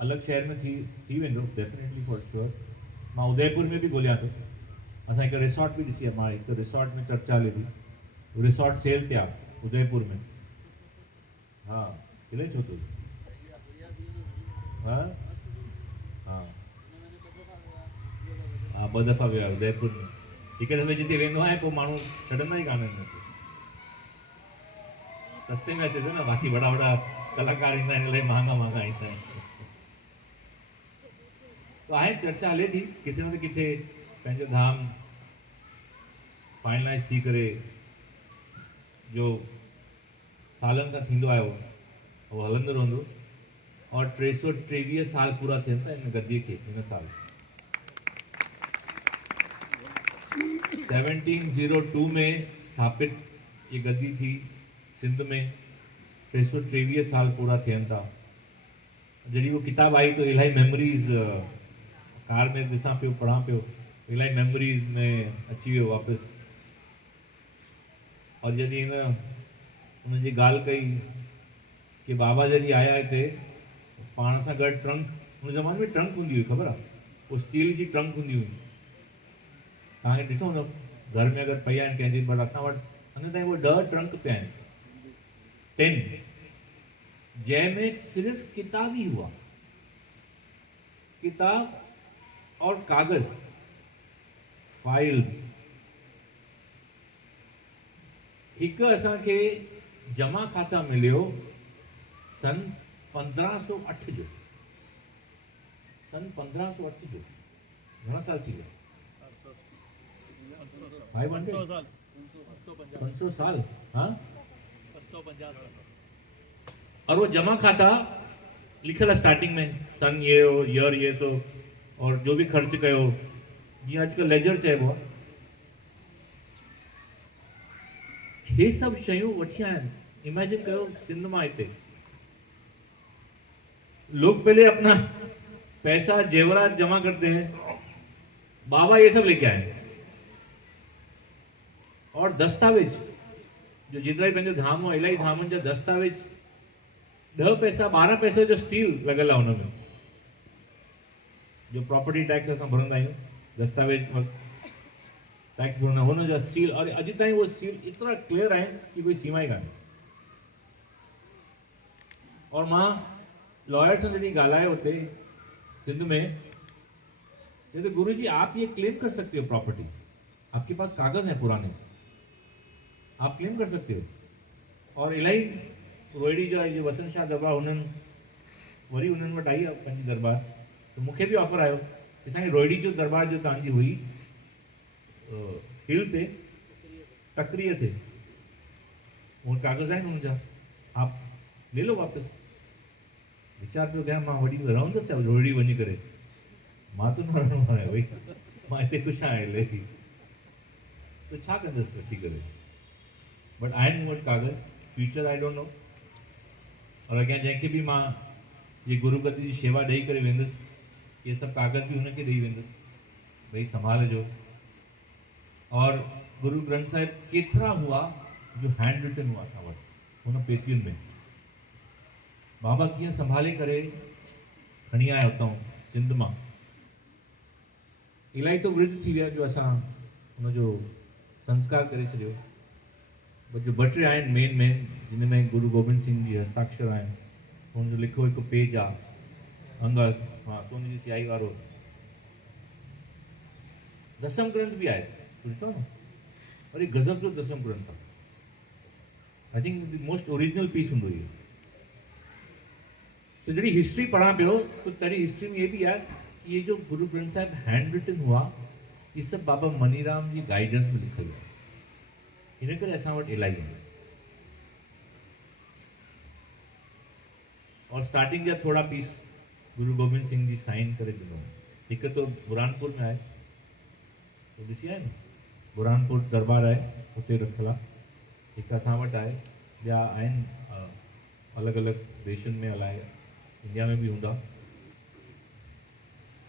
अलॻि शहर में थी वेंदो डेफिनेटली फॉर श्योर। मां उदयपुर में भी ॻोल्हियां थो। असां हिकु रिसोर्ट भी ॾिसी आहे। मां हिकु रिसोर्ट में चर्चा हले थी, रिसोर्ट सेल ते आहे उदयपुर में। हाँ, इलाही छो थो। हाँ हाँ हाँ, 2 दफ़ा वियो आहे उदयपुर में। हिकु दफ़े जिते वेंदो आहे पोइ माण्हू छॾंदा ई कान आहिनि। सस्ते में अचे थो न, बाक़ी वॾा वॾा कलाकार ईंदा आहिनि, इलाही महांगा महांगा ईंदा आहिनि। तो आहे चर्चा हले थी किथे न किथे पंहिंजो धाम फाइनलाइज थी करे, जो सालनि खां थींदो आयो उहो हलंदो रहंदो। और 323 साल पूरा थियनि था हिन गद्दीअ खे हिन साल 1702 में स्थापित ये गद्दी थी सिंध में 323 साल पूरा थियनि था। जॾहिं वो किताब आई तो इलाही मेमोरीज़ कार में ॾिसां पियो पढ़ां पियो इलाही मेमोरीज़ में अची वियो वापसि। और जॾहिं हिन हुन जी ॻाल्हि कई कि बाबा जॾहिं आया हिते पाण सां गॾु ट्रंक हुन ज़माने में ट्रंक हूंदी हुई ख़बर आहे वो स्टील जी ट्रंक हूंदी हुई तव्हांखे ॾिठो हूंदो घर में अगरि पई आहिनि कंहिंजी बट असां वटि अञा ताईं वो 10 ट्रंक पिया आहिनि 10 जंहिंमें सिर्फ़ किताब ही हुआ किताब और कागज़ फाइल्स हिकु असांखे जमा खाता मिलियो सन 1508 जो सन 1508 जो घणा साल थी विया 500 500 साल हाँ 550 और वो जमा खाता लिखल है स्टार्टिंग में सन ये हो ईयर ये सो और जो भी खर्च कयो जीअं अॼुकल्ह लेजर चइबो आहे हे सभु शयूं वठी आया आहिनि इमेजिन कयो सिंध मां हिते लोग पहले अपना पैसा जेवरात जमा करते हैं बाबा ये सब लेके आए और दस्तावेज जो जितना भी पंहिंजो धाम हो इलाही धामनि जा दस्तावेज 10 पैसा 12 पैसे जो स्टील लॻल आहे हुन में जो प्रॉपर्टी टैक्स असां भरंदा आहियूं दस्तावेज टैक्स भरंदा हुन जा स्टील और अॼु ताईं वो स्टील एतिरा क्लियर आहिनि कि कोई सीमा ई कान्हे और मां लॉयर से जॾहिं ॻाल्हायो हुते सिंध में तो गुरु जी आप ये क्लेम कर सकते हो प्रॉपर्टी आपके पास कागज है पुराने आप क्लेम कर सकते हो और इलाही रोहिड़ी जो आहे वसंत शाह दरबार उन्हनि वरी उन्हनि वटि आई आहे पंहिंजी दरबार तो मूंखे बि ऑफर आयो असांजी रोहिड़ी जो दरबार जो तव्हांजी हुई हिल ते टकरीअ ते उन कागज़ आहिनि हुनजा आप ले लो वापस वीचार पियो कयां मां वॾी रहंदुसि छा रोहिड़ी वञी करे मां त न रहणो आहे भई मां हिते ख़ुशि आहियां इलाही तो छा कंदुसि वठी करे बट आहिनि मूं वटि कागज़ फ्यूचर आई डोंट नो और अॻियां जंहिंखे बि मां ये गुरु गद्दी जी शेवा ॾेई करे वेंदुसि ये सभु कागज़ बि हुनखे ॾेई वेंदुसि भई संभालजो और गुरु ग्रंथ साहिब केतिरा हुआ जो हैंड रिटन हुआ असां वटि हुन पेतियुनि में बाबा कीअं संभाले करे खणी आया हुतां सिंध मां इलाही तो वृद्ध थी विया जो असां हुनजो संस्कार करे छॾियो बट जो ॿ टे आहिनि मेन जिन में गुरु गोबिंद सिंह जी हस्ताक्षर आहिनि हुनजो लिखियो हिकु पेज आहे अंगस हा सोने जी सियाही वारो दसम ग्रंथ बि आहे ॾिसो न वरी गज़ब जो दसम ग्रंथ आहे I think most original piece हूंदो इहो तो जॾहिं हिस्ट्री पढ़ा पियो तो तॾहिं हिस्ट्री में ये भी है कि ये जो गुरु ग्रंथ साहिब हैंड रिटन हुआ ये सब बाबा मनीराम जी गाइडेंस में लिखल है इन करे असां वटि इलाही आहिनि और स्टार्टिंग जा थोड़ा पीस गुरु गोबिंद सिंह जी साइन करे ॾिनो हिकु तो बुरहानपुर में आहे तो ॾिसी आहे न बुरहानपुर दरबार आहे हुते रखियल आहे हिकु असां वटि आहे ॿिया आहिनि अलॻि अलॻि देशनि में अलाए इंडिया में भी हूंदा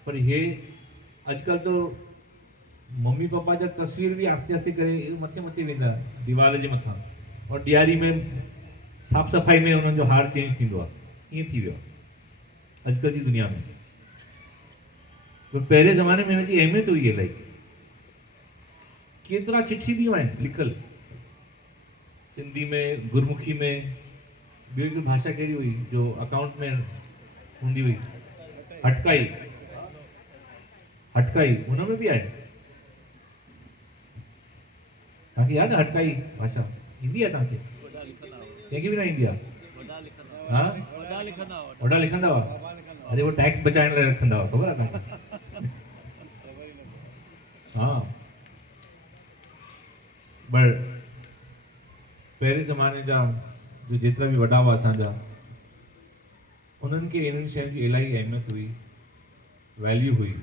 पर ये अॼुकल्ह तो मम्मी पापा जा तस्वीर भी आस्ते आस्ते करे मथे मथे वेंदा दीवार जे मथां और ॾियारी में साफ़ सफ़ाई में उन्हनि जो हार चेंज थींदो आहे ईअं थी वियो आहे अॼुकल्ह जी दुनिया में तो पहिरें ज़माने में हिनजी अहमियत हुई इलाही केतिरा चिठी बि आहिनि लिखल सिंधी में गुरमुखी में ॿियो हिकु भाषा कहिड़ी हुई जो अकाउंट में हूंदी हुई हटकाई हुन में बि आहे तव्हांखे यादि आहे हटकाई भाषा ईंदी आहे तव्हांखे कंहिंखे बि न ईंदी आहे हा वॾा लिखंदा हुआ अरे वो टैक्स बचाइण लाइ रखंदा हुआ ख़बर आहे तव्हांखे हा बट पहिरें ज़माने जा जो जेतिरा बि वॾा हुआ असांजा उन्हनि खे इन्हनि शयुनि जी इलाही अहमियत हुई, वैल्यू हुई।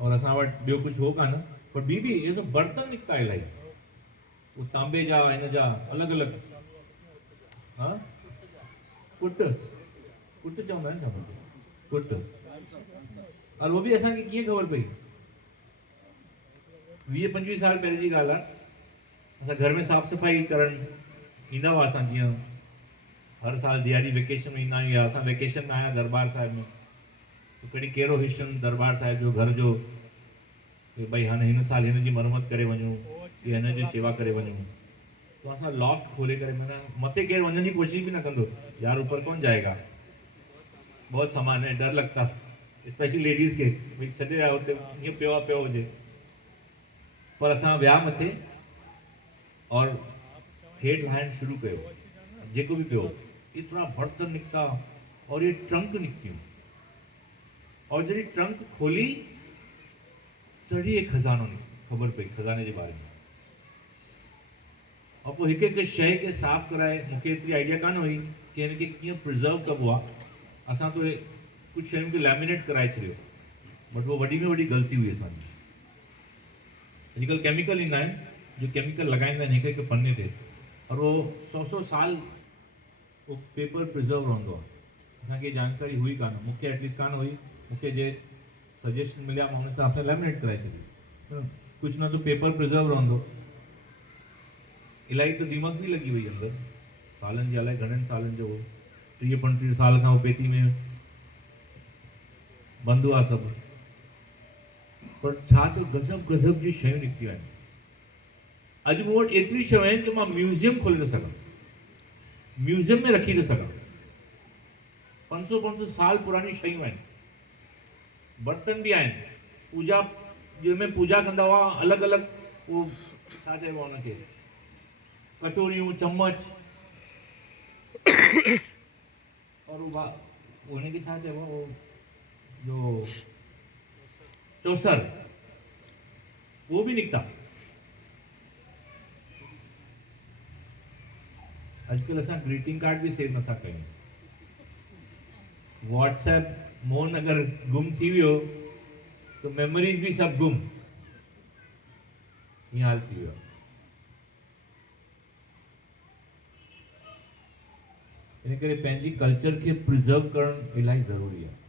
और असां वटि ॿियो कुझु हो कान, पर ॿी इहे त बर्तन निकिता इलाही, उहे तांबे जा, हिन जा अलॻि अलॻि। हा, कुट कुट चवंदा आहिनि छा कुट? और उहो बि असांखे कीअं ख़बर पई? 20-25 साल पहिरीं जी ॻाल्हि आहे। असां घर में साफ़ सफ़ाई करणु ईंदा हुआ, असां जीअं हर साल ॾियारी वेकेशन में ईंदा आहियूं, या असां वेकेशन में आया दरबार साहिब में, तो कॾहिं कहिड़ो हिस्सो दरबार साहिब जो घर जो कि भई हाणे हिन साल हिन जी मरम्मत करे वञूं या हिन जी सेवा करे वञूं, तो असां लॉफ्ट खोले करे, माना मथे केरु वञण जी कोशिशि बि न कंदो, यार ऊपर कौन जाएगा, बहुत सामान है, डर लगता, स्पेशली लेडीज़ खे, भई छॾे आयो हुते ईअं पियो हुजे। पर असां विया मथे और हेठि लाहिणु शुरू कयो, जेको बि पियो, एतिरा बर्तन निकिता और ये ट्रंक निकितियूं, और जॾहिं ट्रंक खोली तॾहिं एक खज़ानो निकितो, ख़बर पई खज़ाने जे बारे में। और पोइ हिकु हिकु शइ खे साफ़ कराए, मूंखे एतिरी आइडिया कान हुई कि हिनखे कीअं प्रिज़र्व कबो आहे। असां तो कुझु शयुनि खे लैमिनेट कराए छॾियो, बट उहो वॾी में वॾी ग़लती हुई असांजी। अॼुकल्ह केमिकल ईंदा आहिनि, जो केमिकल लॻाईंदा आहिनि हिकु हिकु पने ते, और उहो 100 साल वो पेपर प्रिज़र्व रहंदो आहे। असांखे जानकारी हुई कान, मूंखे एटलीस्ट कान हुई, मूंखे जे सजेशन मिलिया मां हुन हिसाब सां लैमिनेट कराए छॾियो। कुझु न तो पेपर प्रिज़र्व रहंदो। इलाही तो दीमक बि लॻी वई अंदरि, सालनि जे, अलाए घणनि सालनि जो हो, 30-35 साल खां उहो पेती में बंदि हुआ सभु। पर छा तो गज़ब गज़ब जी शयूं निकितियूं आहिनि। अॼु मूं वटि एतिरी शयूं आहिनि कि मां म्यूज़ियम खोले थो सघां, म्यूज़ियम में रखी थो सघां। 500 साल पुरानी शयूं आहिनि, बर्तन बि आहिनि, पूजा जंहिंमें पूजा कंदा हुआ, अलॻि अलॻि उहो छा चइबो आहे हुनखे, कटोरियूं, चम्मच, और हुनखे छा चइबो आहे, जो चौसर, वो भी निकता। आजकल असां ग्रीटिंग कार्ड भी सेव नथा कयूं। व्हाट्सएप मोन अगर गुम थी वियो तो मेमोरीज भी सब गुम, ईअं हाल थी वियो आहे। इन करे पंहिंजी कल्चर खे प्रिज़र्व करणु इलाही ज़रूरी आहे।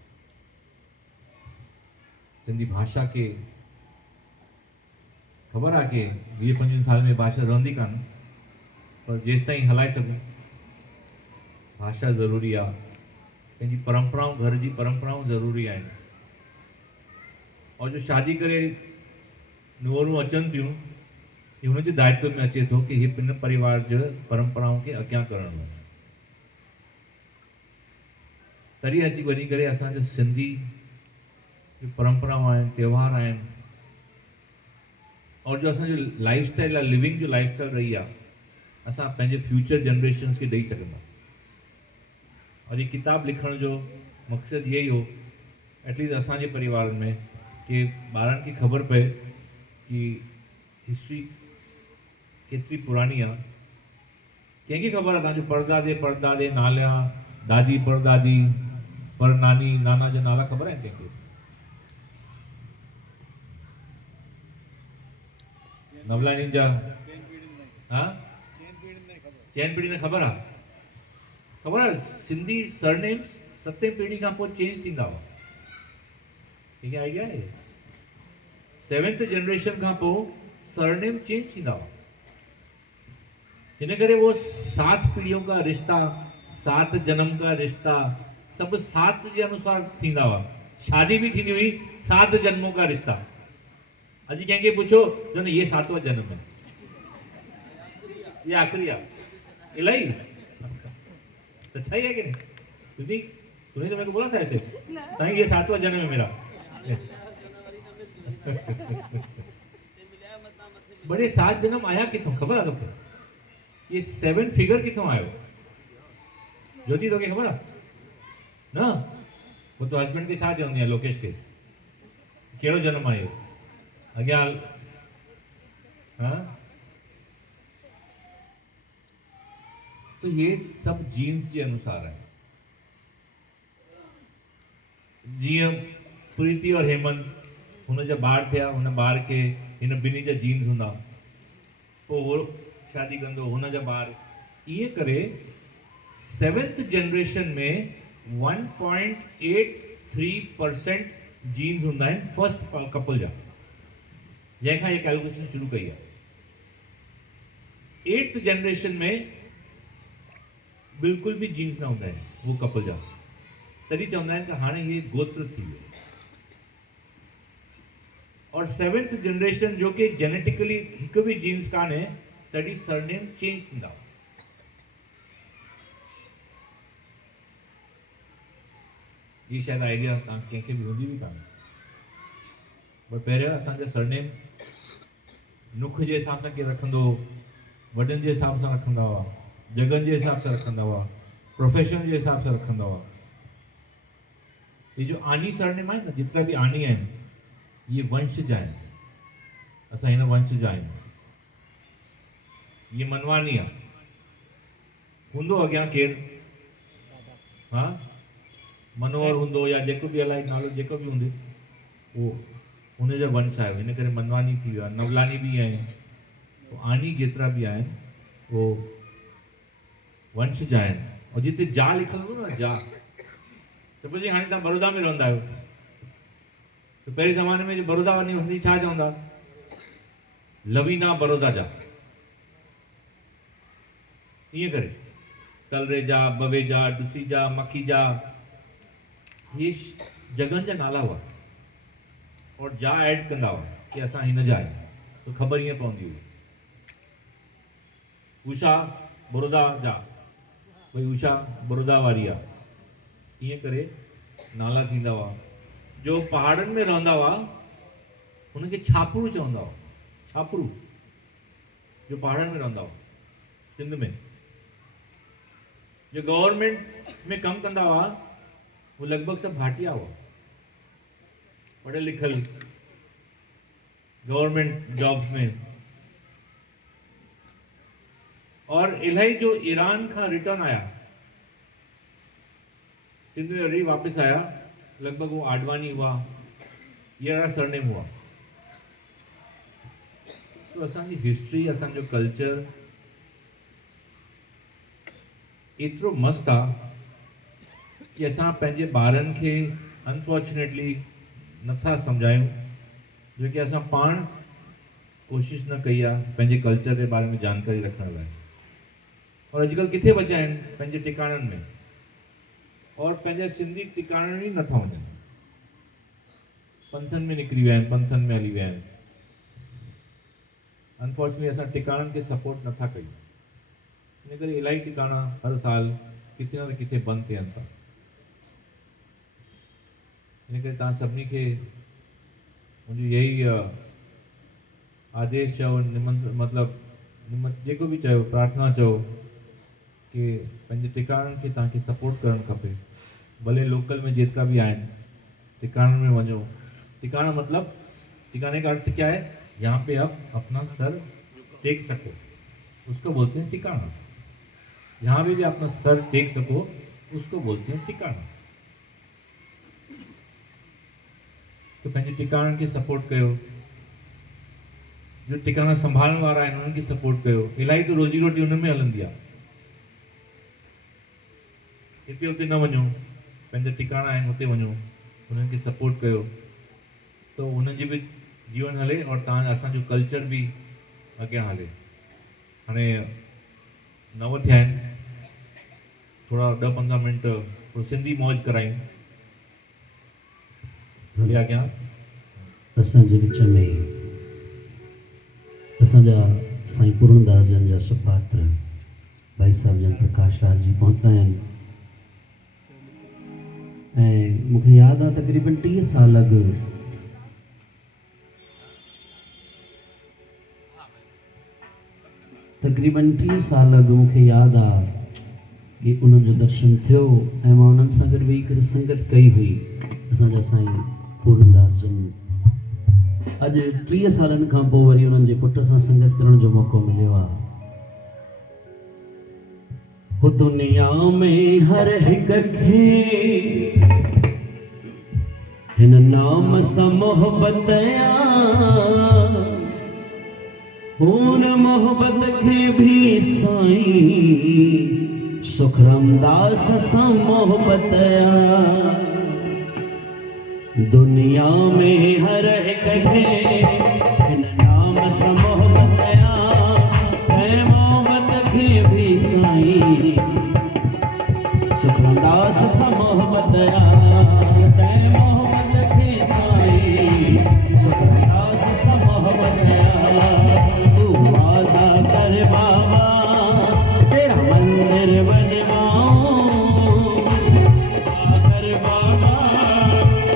सिंधी भाषा के ख़बर आहे कि 20-25 साल में भाषा रहंदी कान, पर जेसि ताईं हलाए सघूं, भाषा ज़रूरी आहे। पंहिंजी परंपराऊं, घर जी परंपराऊं ज़रूरी आहिनि। और जो शादी करे नुंहरूं अचनि थियूं, कि हुनजे दायित्व में अचे थो कि हीअ हिन परिवार जे परंपराऊं खे अॻियां करणो आहे। तॾहिं अची वञी करे असांजो सिंधी परंपराऊं आहिनि, त्योहार आहिनि, और जो असांजो लाइफस्टाइल आहे, लिविंग जो लाइफस्टाइल रही आहे, असां पंहिंजे फ्यूचर जनरेशन्स खे ॾेई सघंदा। और ये किताब लिखण जो मक़सदु इहो ई हो, एटलीस्ट असांजे परिवार में, कि ॿारनि खे ख़बर पए कि हिस्ट्री केतिरी पुरानी आहे। कंहिंखे ख़बर आहे तव्हांजो परदादे परदादे नाला, दादी परदादी, पर नानी नाना जा नाला ख़बर आहिनि कंहिंखे? नवलानी जा, हाँ, चइनि पीढ़ी में ख़बर आहे। ख़बर आहे सिंधी सरनेम्स 7 पीढ़ी खां पोइ चेंज थींदा हुआ। कंहिंखे आइडिया आहे? 7th जनरेशन खां पोइ सरनेम चेंज थींदा हुआ। हिन करे वो 7 पीढ़ियों का रिश्ता, 7 जन्म का रिश्ता, सब 7 जे अनुसार थींदा हुआ। शादी भी थींदी हुई 7 जन्मों का रिश्ता। अॼु कंहिंखे पुछो जो न ये 7वां जन्म है, ये आखिरी आहे, इलाही सच्चाई है कि नहीं? तुझी तूने तो मेरे को बोला था ऐसे, ताकि ये 7वां जन्म है मेरा। बड़े 7 जन्म आया किथों ख़बर आहे तोखे? ये 7 फिगर किथों आयो? ज्योति तोखे ख़बर आहे? न, वो तो हस्बैंड के छा चवंदी आहे लोकेश खे? कहिड़ो जन्म आयो अॻियां? हाँ, तो ये सब जीन्स जे अनुसार है। जीअं प्रीति और हेमंत हुन जा ॿार थिया, हुन ॿार खे हिन ॿिन्ही जा जीन्स हूंदा, पोइ उहो शादी कंदो, हुन जा ॿार, इहे करे 7th जनरेशन में 1.83% जीन्स हूंदा आहिनि फर्स्ट कपल जा, जंहिंखां इहे कैलकुलेशन शुरू कई आहे। 8th जनरेशन में बिल्कुल भी जीन्स ना हूंदा आहिनि वो कपल जा, तॾहिं चवंदा आहिनि कि हाणे ये गोत्र थी वियो। और 7th जनरेशन जो कि जेनेटिकली हिकु भी जीन्स कान्हे, तॾहिं सरनेम चेंज थींदा। ये शायद आइडिया तव्हां कंहिंखे बि हूंदी बि कान्हे, पर पहिरियों असांजा सरनेम नुख जे हिसाब सां केरु रखंदो, वॾनि जे हिसाब सां रखंदा हुआ, जगहनि जे हिसाब सां रखंदा हुआ, प्रोफेशन जे हिसाब सां रखंदा हुआ। ये जो आनी सरनेम आहे न, जेतिरा बि आनी आहिनि, ये वंश जा आहिनि, असां हिन वंश जा आहियूं। ये मनवानी आहे, हूंदो अॻियां केरु, हा मनोहर हूंदो या जेको बि अलाए नालो जेको बि हूंदो, उहो हुनजा वंश आहियो, हिन करे मनवानी थी वियो आहे, नवलानी बि आहिनि। तो आनी जेतिरा बि आहिनि वो वंश जा आहिनि। और जिते जा लिखल हूंदो न, जा, सपोज हाणे तव्हां बड़ौदा में रहंदा आहियो, तो पहिरें ज़माने में जो बड़ौदा वञी वसी छा चवंदा, लवीना बड़ौदा जा, ईअं करे तलरेजा, बवेजा, डुसीजा, मखीजा, ये जगहनि जा नाला हुआ, और जा ऐड कंदा हुआ कि असां हिन जा आहियूं, तो ख़बर ईअं पवंदी हुई। उषा बड़ौदा जा, भई उषा बड़ौदा वारी आहे, ईअं करे नाला थींदा हुआ। जो पहाड़नि में रहंदा हुआ हुनखे छापरू चवंदा हुआ, छापरू, जो पहाड़नि में रहंदा हुआ सिंध में। जो गवर्नमेंट में कमु कंदा हुआ वो लगभग सब भाटिया हुआ, पढ़े लिखल गवर्नमेंट जॉब्स में। और इलाही जो ईरान का रिटर्न आया, सिंध में वरी वापस आया, लगभग वो आडवाणी हुआ, ये रहा सरनेम हुआ। तो असांजी हिस्ट्री, असांजो कल्चर एतिरो मस्त आहे कि असां पंहिंजे ॿारनि खे अनफॉर्चुनेटली नथा सम्झायूं, जो कि असां पाण कोशिश न कई आहे पंहिंजे कल्चर जे बारे में जानकारी रखण लाइ। और अॼुकल्ह किथे बचा आहिनि पंहिंजे टिकाणनि में, और पंहिंजा सिंधी टिकाणनि ई नथा वञनि, पंथनि में निकिरी विया आहिनि, पंथनि में हली विया आहिनि। अनफॉर्चुनेटली असां टिकाणनि खे सपोर्ट नथा कयूं, इन करे इलाही टिकाणा हर साल किथे न किथे बंदि थियनि था। इन करे तव्हां सभिनी खे मुंहिंजो यही आदेश चयो, मतिलबु जेको बि चयो, प्रार्थना चयो कि पंहिंजे टिकाणनि खे तव्हांखे सपोर्ट करणु खपे। भले लोकल में जेतिरा भी आहिनि, टिकाणनि में वञो। टिकाणा मतलब, टिकाने का अर्थ क्या है, यहाँ पे आप अपना सर टेक सको, उसको बोलते हैं टिकाणा। जहाँ भी अपना सर टेक सको उसको बोलते हैं टिकाणा। तो पंहिंजे टिकाणनि खे सपोर्ट कयो, जो टिकाणा संभालण वारा आहिनि उन्हनि खे सपोर्ट कयो। इलाही तो रोजी रोटी उन्हनि में हलंदी आहे, हिते हुते न वञो, पंहिंजा टिकाणा आहिनि हुते वञो, उन्हनि खे सपोर्ट कयो, तो उन्हनि जी बि जीवन हले और तव्हां असांजो कल्चर बि अॻियां हले। हाणे 9 थिया आहिनि, थोड़ा 10-15 मिनट थोरो सिंधी मौज करायूं। ये अॻियां असांजे विच में असांजा साईं पूर्णदास जन जा सुपात्र भाई साहब जन प्रकाश राज जी पहुता आहिनि। ऐं मूंखे यादि आहे तक़रीबन 30 साल अॻु मूंखे यादि आहे कि उन्हनि जो दर्शन थियो ऐं मां उन्हनि सां गॾु वेही करे संगत कई हुई। असांजा साईं पूर्णदास जन अॼु 30 सालनि खां पोइ वरी उन्हनि जे पुट सां संगत करण जो मौक़ो मिलियो आहे। हो दुनिया में हर हिक खे हिन नाम सां मोहबत हुन मोहबत खे भी साईं सुखराम दास सां मोहबत दुनिया में हर हिक खे हिन नाम सां मोहबत कंहिं मोहबत खे भी साईं सुखराम दास सां मोहबत कंहिं मोहबत खे साईं सुखराम दास सां मोहबत तू वादा कर बाबा तेरा मंदिर बनवाऊं कर बाबा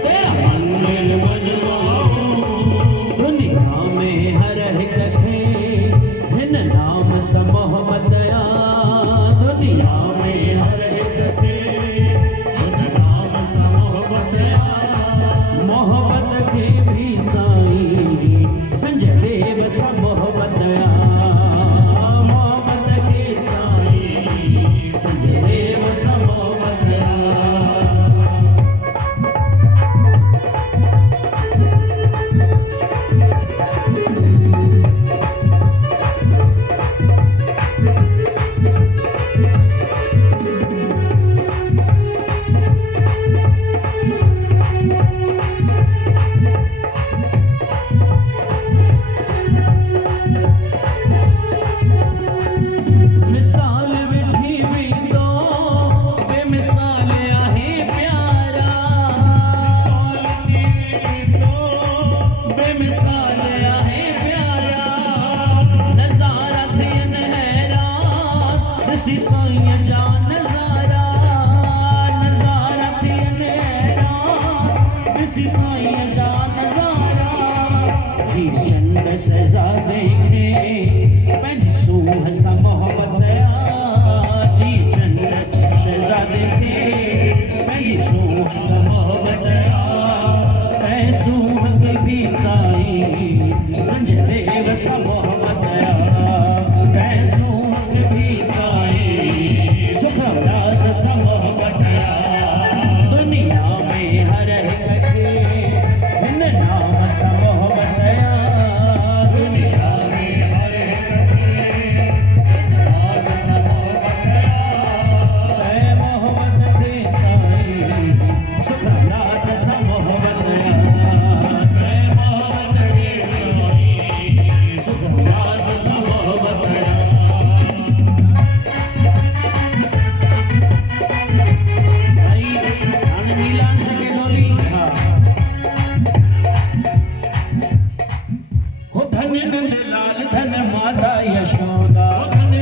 तेरा मंदिर बनवाऊं दुनिया में हर हिक खे हिन नाम सां मोहबत दुनिया में हर हिक खे हिन नाम सां मोहबत मोहबत खे भी साईं संजय देव सां मोहबत मोहबत खे साईं संजय देव सां मोहबत मिसाल विझी वेंदो बेमिसाल आहे प्यारा बेमिसाल आहे प्यारा नज़ारा थियनि हैरान ॾिसी साईं जा नज़ारा नज़ारा थियनि हैरान ॾिसी साईं जा नज़ारा जी चंद शहज़ादे खे पंहिंजी सूह सां मोहबत जी चंद शहज़ादे खे पंहिंजी सूह सां मोहबत ऐं सूह खे भी साईं संजय देव सां मोहबत ऐं सूह खे भी साईं सुखराम दास सां मोहबत दुनिया में हर हिक खे हिन नाम सां मोहबत दुनिया में हर हिक खे मोहबत खे साईं सुखराम दास सां मोहबत मोहबत खे साईं सुखराम दास सां मोहबत भाई हाणे नीलांश खे डोली हो धन नंद लाल धन माता यशोदा धन